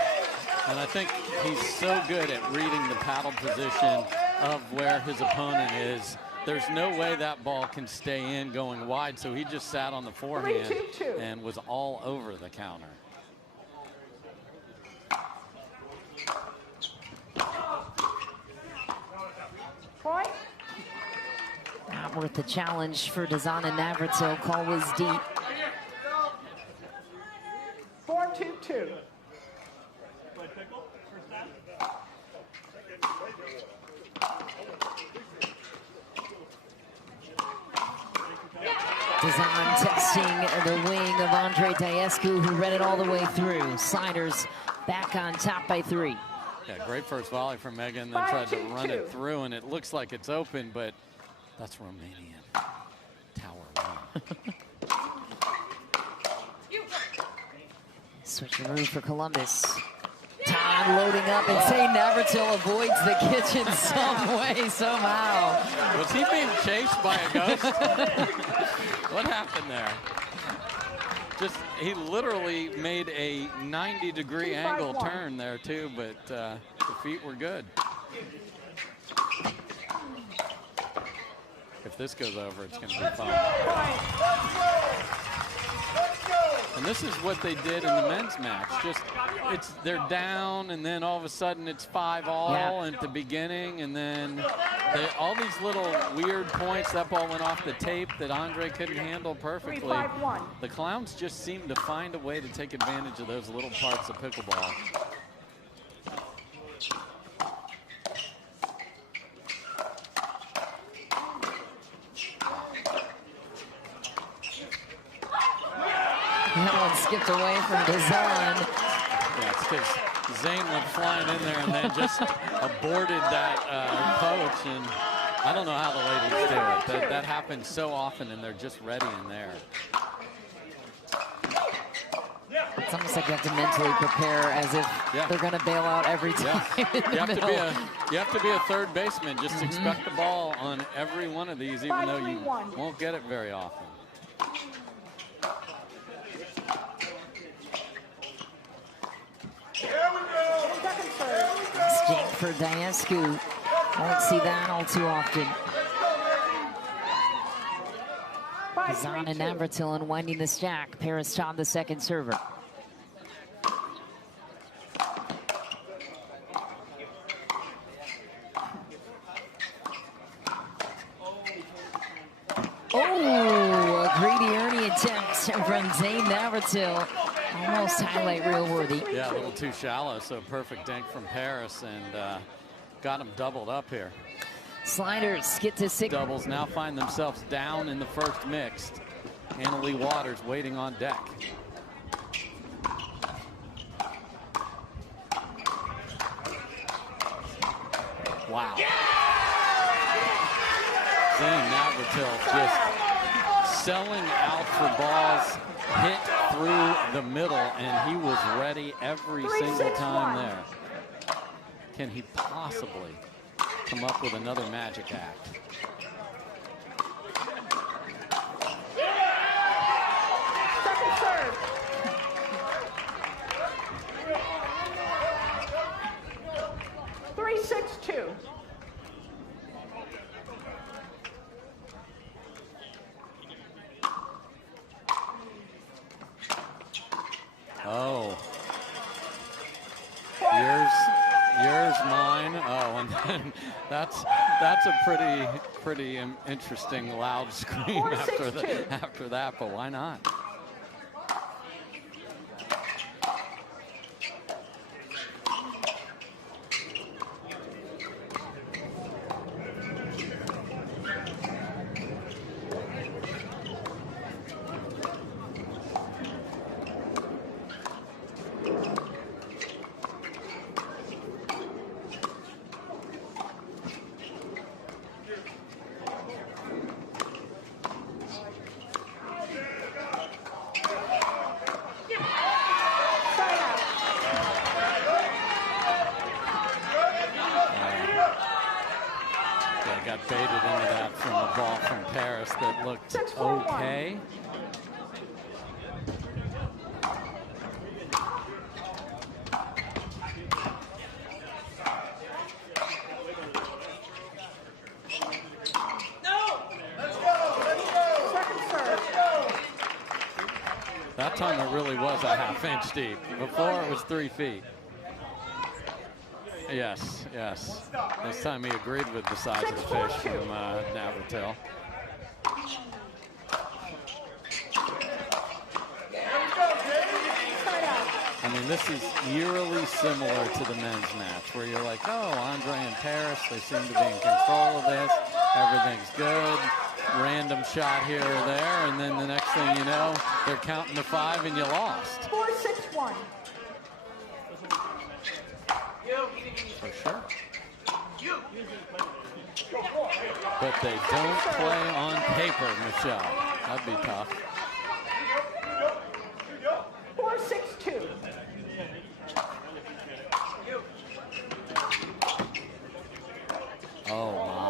And I think he's so good at reading the paddle position of where his opponent is. There's no way that ball can stay in going wide, so he just sat on the forehand and was all over the counter. Point. Not worth the challenge for Dizon and Navratil. Call was deep. 4-2-2. Dizon testing the wing of Andrei Daescu, who read it all the way through. Sliders back on top by 3. Yeah, great first volley from Meghan, then tried to run it through, and it looks like it's open, but that's Romanian. Tower 1. Switching room for Columbus. Todd loading up, and Zane Navratil avoids the kitchen some way, somehow. Was he being chased by a ghost? What happened there? Just, he literally made a 90-degree angle turn there too, but the feet were good. If this goes over, it's going to be fun. And this is what they did in the men's match. Just, they're down, and then all of a sudden it's 5-all at the beginning, and then all these little weird points. That ball went off the tape that Andrei couldn't handle perfectly. The Clowns just seem to find a way to take advantage of those little parts of pickleball. That one skipped away from Dizon. Yeah, it's because Zane went flying in there and then just aborted that coach. And I don't know how the ladies do it. That happens so often, and they're just ready in there. It's almost like you have to mentally prepare as if they're going to bail out every time. You have to be a third baseman. Just expect the ball on every one of these, even though you won't get it very often. Stick for Daescu. Won't see that all too often. Dizon and Navratil unwinding the stack. Parris Todd, the second server. Oh, a greedy Ernie attempt from Zane Navratil. Almost highlight reel worthy. Yeah, a little too shallow, so perfect dink from Parris, and got him doubled up here. Sliders get to 6. Doubles now find themselves down in the first mixed. Annalie Waters waiting on deck. Wow. Zane Navratil just selling out for balls hit through the middle, and he was ready every single time there. Can he possibly come up with another magic act? Second serve. Three, 6-2. Oh. Yours, mine. Oh, and then that's a pretty interesting loud scream after that, but why not? Got baited into that from a ball from Parris that looked okay. time it really was a half-inch deep. Before it was 3 feet. Yes, yes. This time he agreed with the size of the fish from Navratil. I mean, this is eerily similar to the men's match, where you're like, oh, Andrei and Parris, they seem to be in control of this. Everything's good. Random shot here or there, and then the next thing you know, they're counting to 5 and you lost. 4-6-1. For sure. But they don't play on paper, Michelle. That'd be tough. 4-6-2. Oh, my.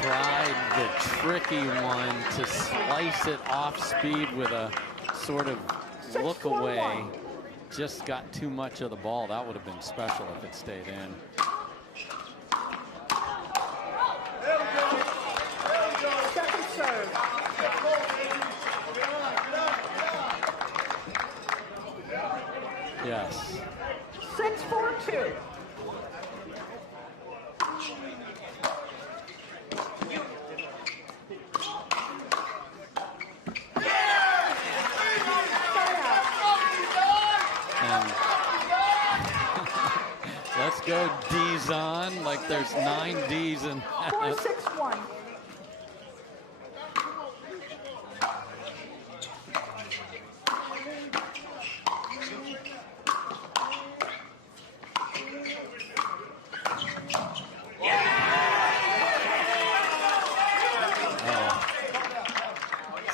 Tried the tricky one to slice it off speed with a sort of look away. Just got too much of the ball. That would have been special if it stayed in. Second serve. Yes. 6-4-2. Let's go Dizon, like there's 9 Ds in that. 4-6-1.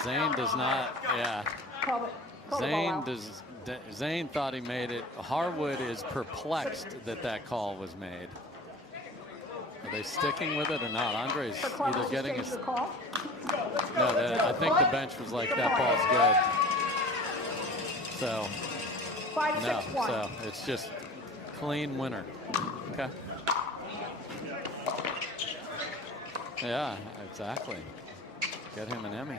Zane does not, yeah. Zane thought he made it. Harwood is perplexed that that call was made. Are they sticking with it or not? Andrei's either getting his. No, I think the bench was like, that ball's good. So, no, so it's just clean winner. Okay. Yeah, exactly. Get him an Emmy.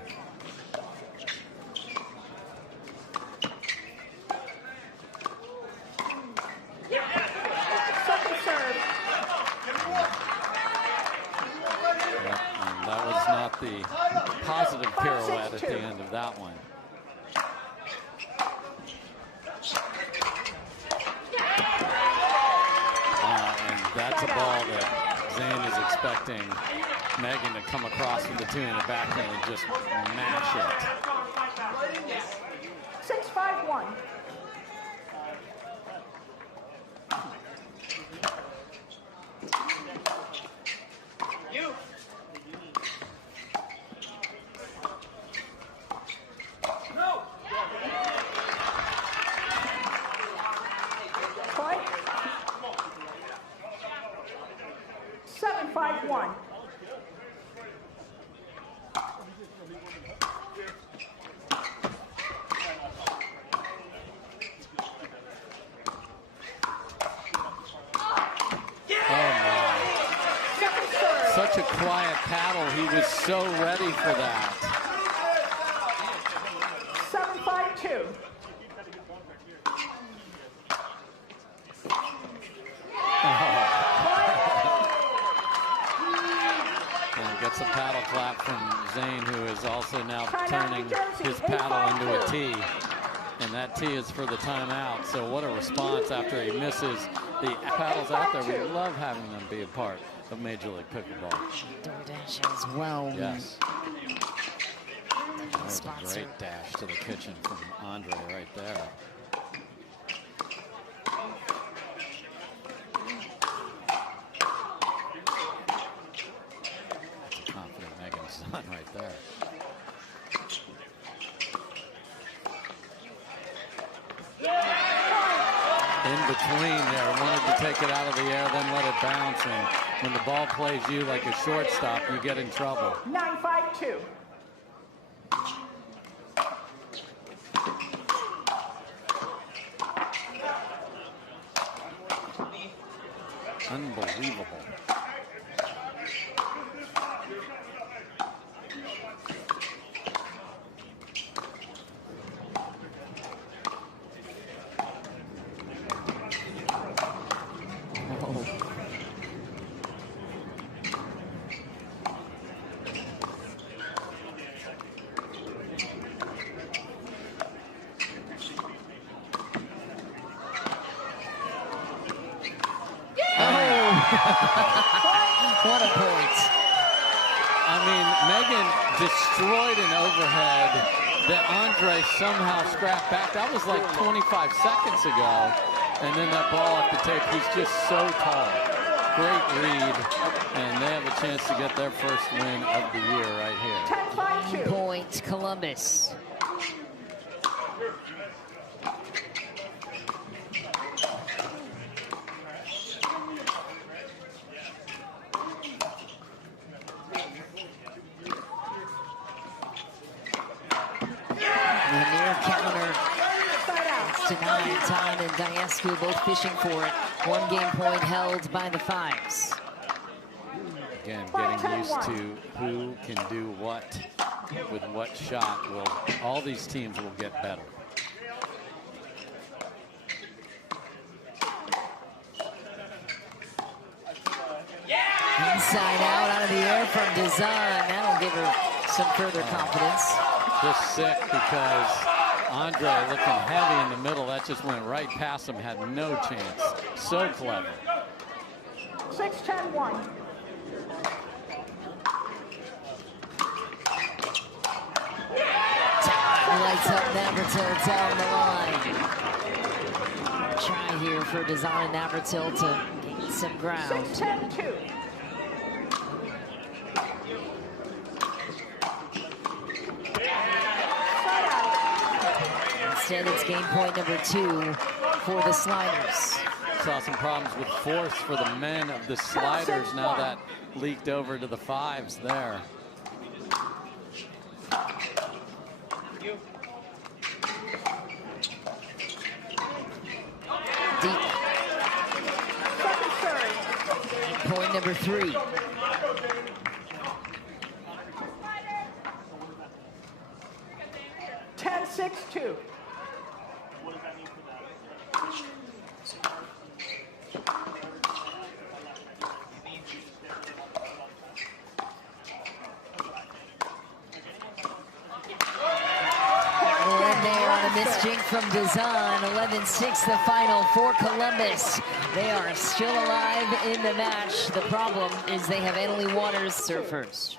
The positive pirouette at the end of that one. And that's a ball that Zane is expecting Meghan to come across with the 2 in the backhand and just mash it. 6-5-1. Such a quiet paddle. He was so ready for that. 7-5-2. And gets a paddle clap from Zane, who is also now turning his paddle into a tee. And that tee is for the timeout. So what a response after he misses the paddles out there. We love having them be a part of Major League Pickleball. DoorDash as well. Yes. That was a great dash to the kitchen from Andrei right there. That's a confident Meghan Dizon right there. In between there, wanted to take it out of the air, then let it bounce, and when the ball plays you like a shortstop, you get in trouble. 9-5-2. Unbelievable. What a point. I mean, Meghan destroyed an overhead that Andrei somehow scrapped back. That was like 25 seconds ago. And then that ball off the tape, he's just so tall. Great read, and they have a chance to get their first win of the year right here. 10-5-2. Point Columbus. Denied. Todd and Daescu both fishing for it. 1 game point held by the Fives. Again, getting used to who can do what with what shot. All these teams will get better. Inside out of the air from Dizon. That'll give her some further confidence. Just sick because Andrei looking heavy in the middle. That just went right past him, had no chance. So clever. 6-10-1. Lights up Navratil down the line. Try here for Dizon and Navratil to gain some ground. 6-10-2. Instead, it's game point number 2 for the Sliders. Saw some problems with force for the men of the Sliders. Now that leaked over to the Fives there. Deep. Point number 3. Two. Misjink from Dizon. 11-6 the final for Columbus. They are still alive in the match. The problem is they have Annalie Waters serve first.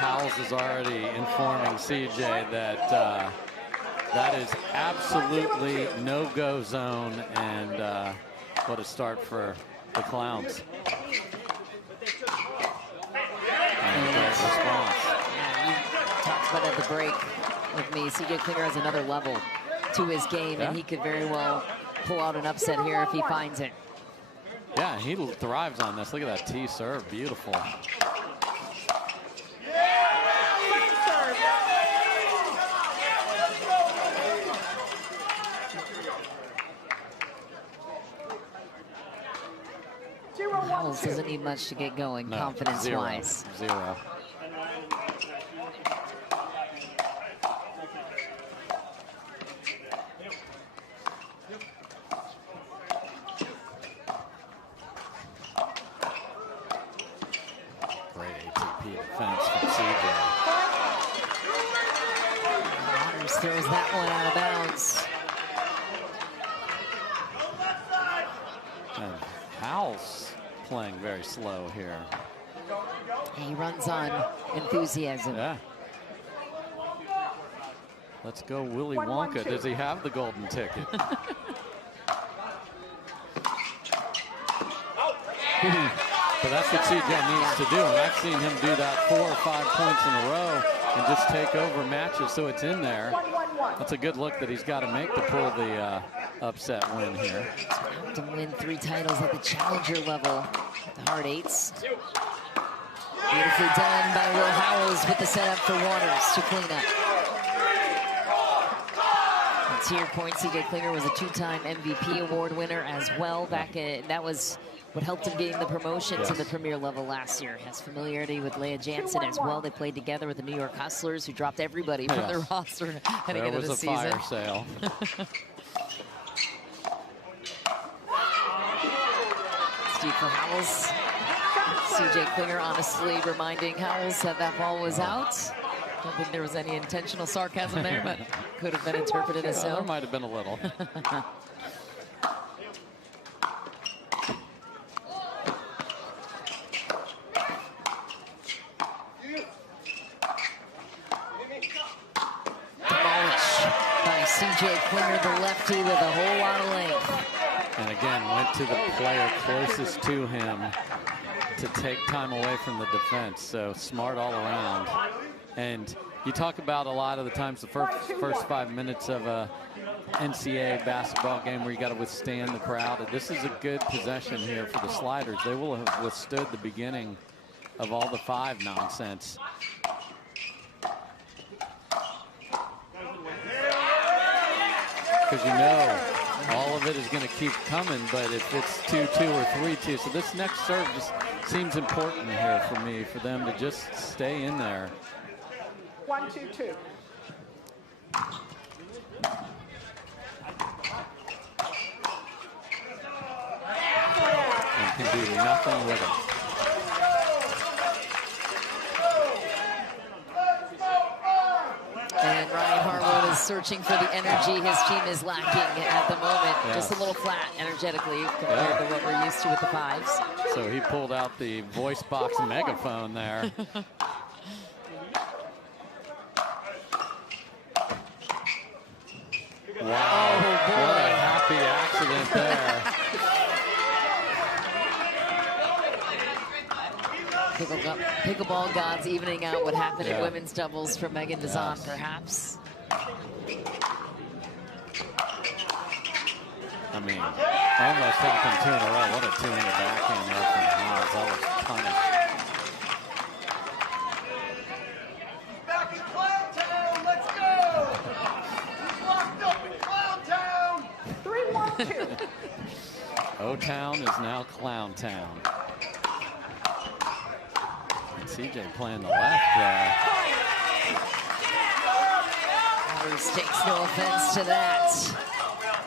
Howells is already informing CJ that that is absolutely no-go zone, and what a start for the Clowns. And great response. Yeah, you talked about at the break with me. CJ Klinger has another level to his game, and he could very well pull out an upset here if he finds it. Yeah, he thrives on this. Look at that tee serve, beautiful. Howells doesn't need much to get going, no, confidence-wise. Zero. Great ATP defense from CJ. Waters throws that one out of bounds. And Howells playing very slow here. He runs on enthusiasm. Yeah. Let's go Willy Wonka. Does he have the golden ticket? But that's what CJ needs to do. And I've seen him do that 4 or 5 points in a row and just take over matches so it's in there. That's a good look that he's got to make to pull the upset win here. To win 3 titles at the challenger level. The hard 8s. Beautifully done by Will Howells with the setup for Waters to clean up. And to your point, CJ Klinger was a 2-time MVP award winner as well. Back in, that was what helped him gain the promotion to the premier level last year. Has familiarity with Lea Jansen as well. They played together with the New York Hustlers, who dropped everybody from their roster heading into the season. There was a fire sale. Steve for Howells. CJ Klinger honestly reminding Howells that that ball was out. Don't think there was any intentional sarcasm there, but could have been interpreted as so. There might have been a little. CJ Klinger, the lefty, with a whole lot of length. And again, went to the player closest to him to take time away from the defense. So smart all around. And you talk about a lot of the times the first 5 minutes of a NCAA basketball game where you got to withstand the crowd. This is a good possession here for the Sliders. They will have withstood the beginning of all the 5 nonsense. Because you know all of it is going to keep coming, but if it's 2-2 or 3-2, so this next serve just seems important here for me, for them to just stay in there. 1-2-2. And can do nothing with it. And Ryan Harwood is searching for the energy his team is lacking at the moment. Yes. Just a little flat energetically compared to what we're used to with the 5s. So he pulled out the voice box megaphone there. Wow, what a happy accident there. Pickleball gods evening out what happened in women's doubles for Meghan Dizon, perhaps. I mean, almost happened 2 in a row. What a 2-handed backhand there from Howells. That was punished. Back in Clown Town, let's go! Who's locked up in Clown Town? 3-1-2. O-Town is now Clown Town. CJ playing the left there. Waters takes no offense to that.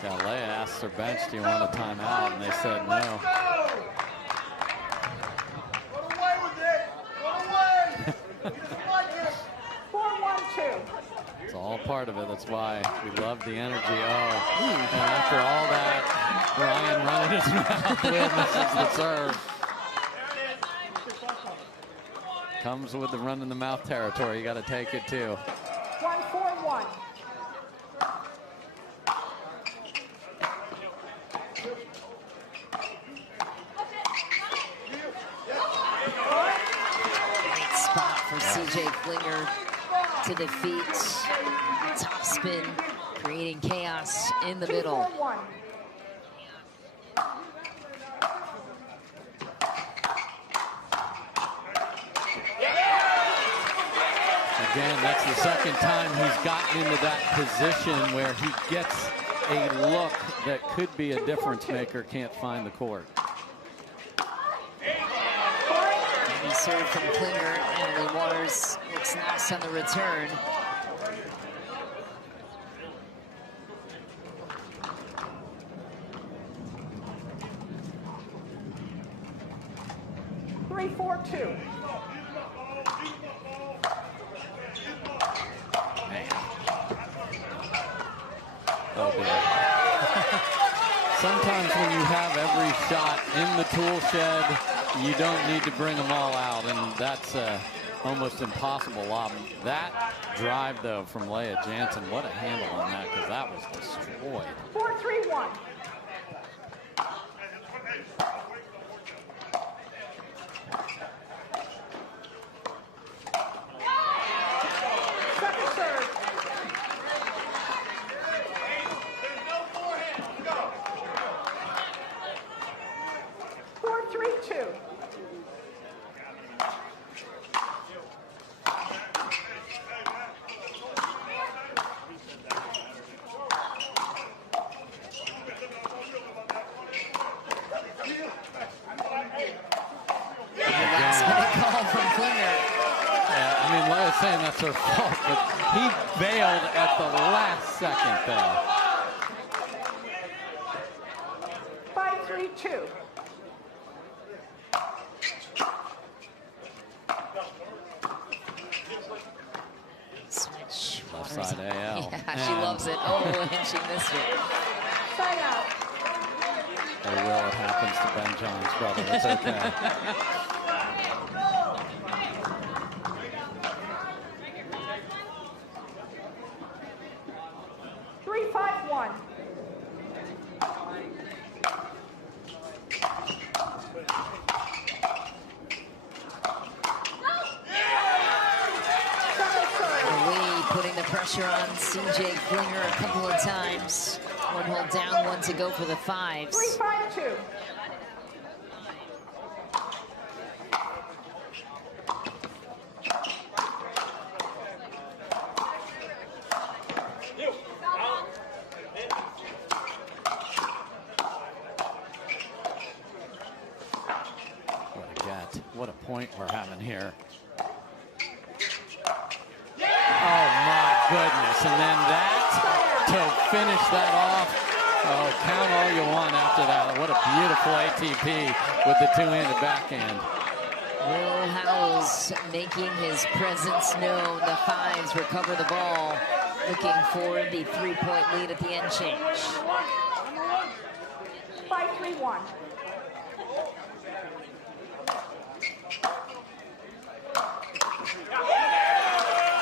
Yeah, Leia asked their bench, do you want a timeout? And they said no. Run away with it! Run away! He doesn't like it! 4-1-2. It's all part of it. That's why we love the energy. Oh, and after all that, Ryan running his mouth with misses the serve. Comes with the run in the mouth territory. You got to take it too. 1-4-1. Great spot for CJ Klinger to defeat. Top spin, creating chaos in the middle. 2-4-1. Again, that's the second time he's gotten into that position where he gets a look that could be a difference maker, can't find the court. He served from Klinger, and Waters looks lost on the return. Two. Oh, dear. Sometimes when you have every shot in the tool shed, you don't need to bring them all out, and that's almost impossible lob. That drive, though, from Lea Jansen, what a handle on that, because that was destroyed. 4-3-1. saying that's her fault, but he bailed at the last second there. 5-3-2. Switch. Left side AL. Yeah, she loves it. Oh, and she missed it. Side out. Oh, well, it happens to Ben John's brother. That's okay. 3-5-1. Leigh putting the pressure on CJ Klinger a couple of times. One hole down, one to go for the fives. 3-5-2. What a get. What a point we're having here. Oh, my goodness. And then that to finish that off. Oh, count all you want after that. What a beautiful ATP with the two-handed backhand. Will Howells making his presence known. The fives recover the ball, looking for the three-point lead at the end change. 5-3-1.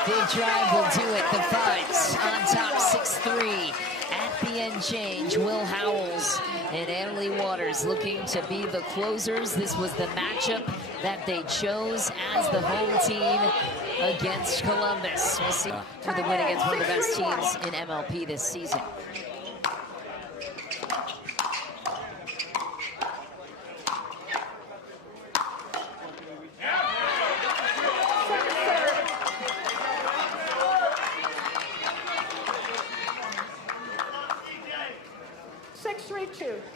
Big drive will do it. The fives on top 6-3. At the end change, Will Howells and Annalie Waters looking to be the closers. This was the matchup that they chose as the home team against Columbus. We'll see for the win against one of the best teams in MLP this season.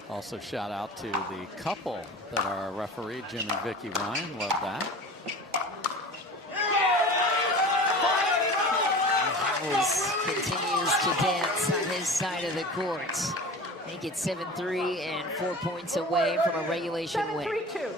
Also shout out to the couple that are referee, Jim and Vicky Ryan. Love that. Howells continues to dance on his side of the court. Make it 7-3 and 4 points away from a regulation win. 7-3-2.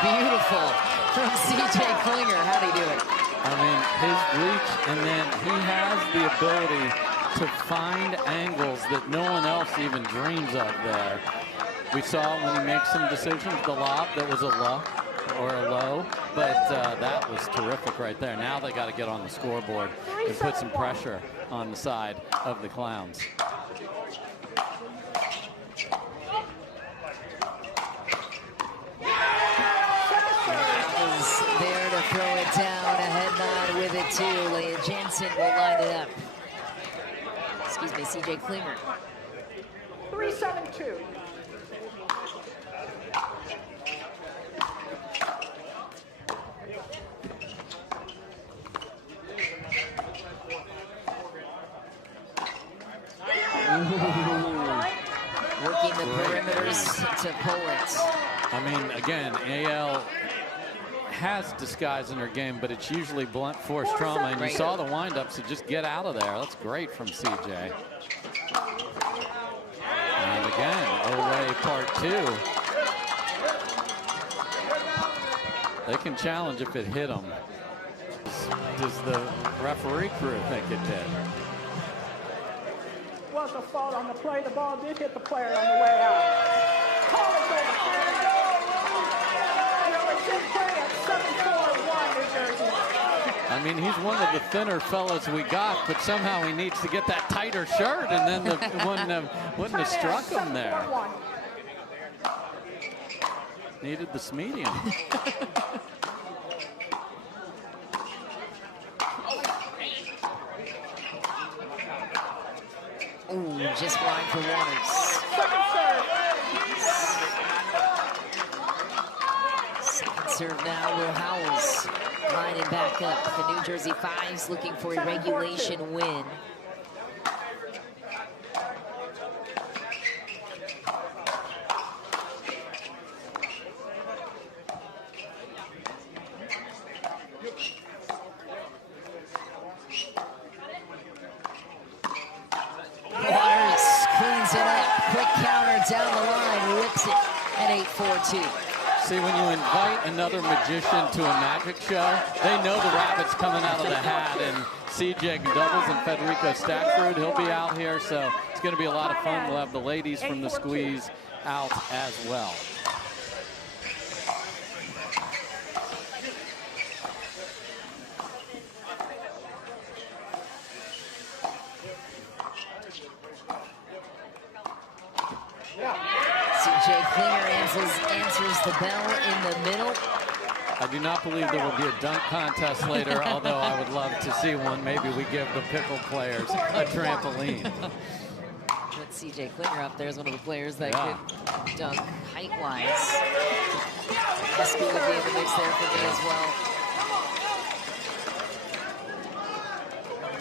Beautiful from CJ Klinger. How'd he do it? I mean, his reach, and then he has the ability to find angles that no one else even dreams of there. We saw when he makes some decisions, the lob that was a low or a low, but that was terrific right there. Now they got to get on the scoreboard and put some pressure on the side of the Clowns. There to throw it down, a head nod with it too. Lea Jansen will line it up. Excuse me, CJ Klinger. 3-7-2. Working the perimeters to pull it. I mean, again, AL has disguise in her game, but it's usually blunt force trauma, and you saw the windup, so just get out of there. That's great from CJ. And again, Olay part 2. They can challenge if it hit them. Does the referee crew think it did? Was a fault on the play. The ball did hit the player on the way out. Call is over. I mean, he's one of the thinner fellas we got, but somehow he needs to get that tighter shirt, and then the wouldn't have struck him there. Needed the medium. Ooh, just wide for Waters. Second serve now will Howells lining back up. The New Jersey Fives looking for a regulation win. Down the line, rips it at 8-4-2. See, when you invite another magician to a magic show, they know the rabbit's coming out of the hat. And CJ doubles and Federico Stackford, he'll be out here, so it's going to be a lot of fun. We'll have the ladies from the squeeze out as well. Klinger answers the bell in the middle. I do not believe there will be a dunk contest later, although I would love to see one. Maybe we give the pickle players a trampoline. Put CJ Klinger up there as one of the players that could dunk height-wise. Daescu would be in the mix there for me as well.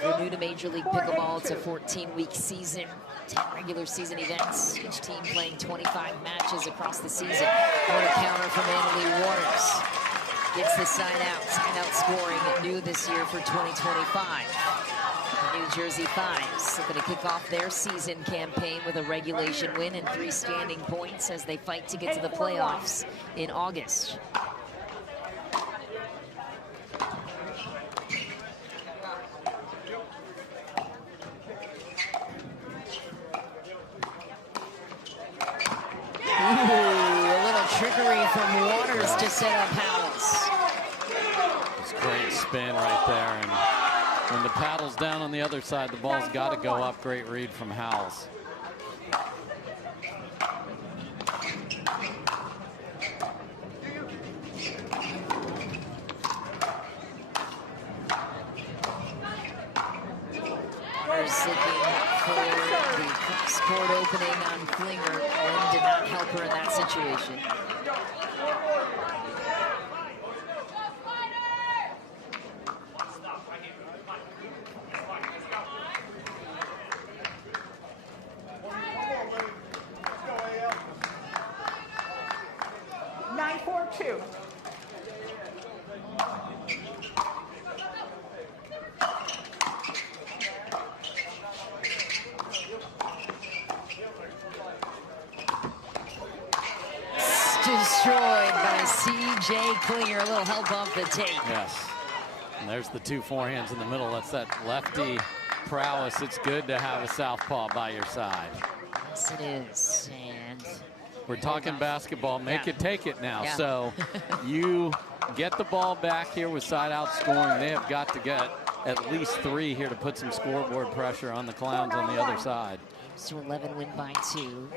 We're new to Major League Pickleball. It's a 14-week season. 10 regular season events, each team playing 25 matches across the season. On a counter from Annalie Waters. Gets the sign out scoring new this year for 2025. The New Jersey Fives are going to kick off their season campaign with a regulation win and 3 standing points as they fight to get to the playoffs in August. Ooh, a little trickery from Waters to set up Howells. It's a great spin right there. And when the paddle's down on the other side, the ball's got to go up. Great read from Howells. Waters looking for the court opening on Klinger. Lynn did not help her in that situation. Destroyed by CJ Klinger. A little help off the tape. Yes. And there's the 2 forehands in the middle. That's that lefty prowess. It's good to have a southpaw by your side. Yes, it is. And we're talking basketball. Make it take it now. Yeah. So you get the ball back here with side out scoring. They have got to get at least 3 here to put some scoreboard pressure on the Clowns on the other side. Games to 11, win by 2.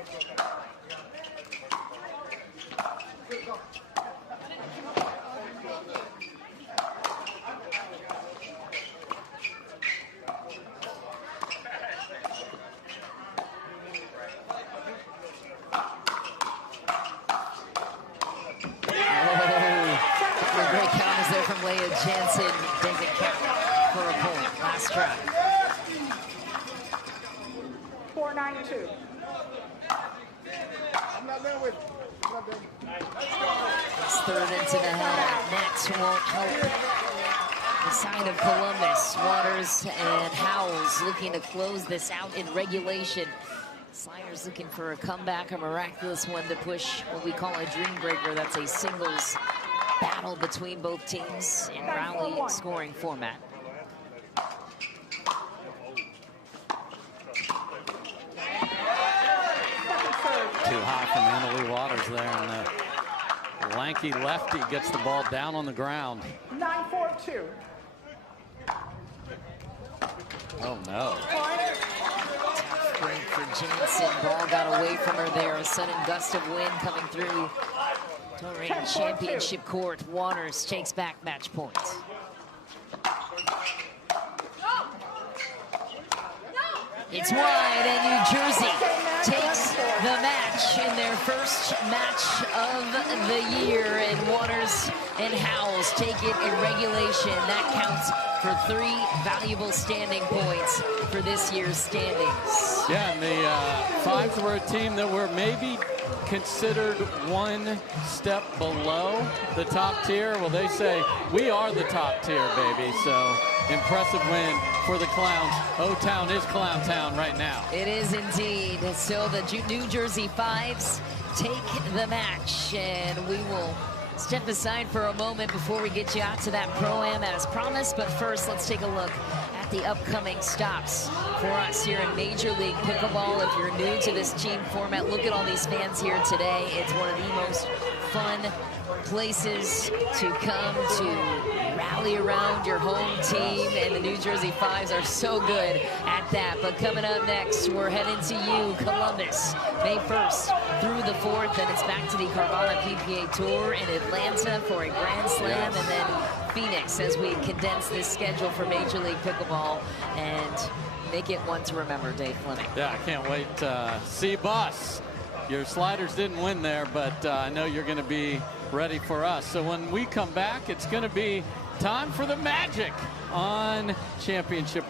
Great counters there from Lea Jansen. Doesn't count for a point. Last try. 4-9-2. I'm not done with it. I'm not done. It's third into the head. Nets won't help the side of Columbus. Waters and Howells looking to close this out in regulation. Sliders looking for a comeback, a miraculous one to push what we call a dream breaker. That's a singles battle between both teams in rally scoring format. Too high from Annalie Waters there, and the lanky lefty gets the ball down on the ground. 9-4-2. Oh no. Tough break for Jansen. Ball got away from her there. A sudden gust of wind coming through Torrey Championship Court. Waters takes back match point. It's wide, and New Jersey takes the match in in their first match of the year, and Waters and Howells take it in regulation. That counts for 3 valuable standing points for this year's standings. Yeah, and the Fives were a team that were maybe considered one step below the top tier. Well, they say we are the top tier, baby. So impressive win for the Clowns. O-Town is Clown Town right now. It is indeed. So the New Jersey Fives take the match, and we will step aside for a moment before we get you out to that Pro-Am as promised. But first, let's take a look at the upcoming stops for us here in Major League Pickleball. If you're new to this team format, look at all these fans here today. It's one of the most fun places to come to rally around your home team, and the New Jersey Fives are so good at that. But coming up next, we're heading to you, Columbus, May 1st through the 4th, and it's back to the Carvana PPA Tour in Atlanta for a Grand Slam, and then Phoenix as we condense this schedule for Major League Pickleball and make it one to remember. Dave Fleming. Yeah, I can't wait to see Bus. Your sliders didn't win there, but I know you're going to be ready for us. So when we come back, it's going to be time for the Magic on Championship.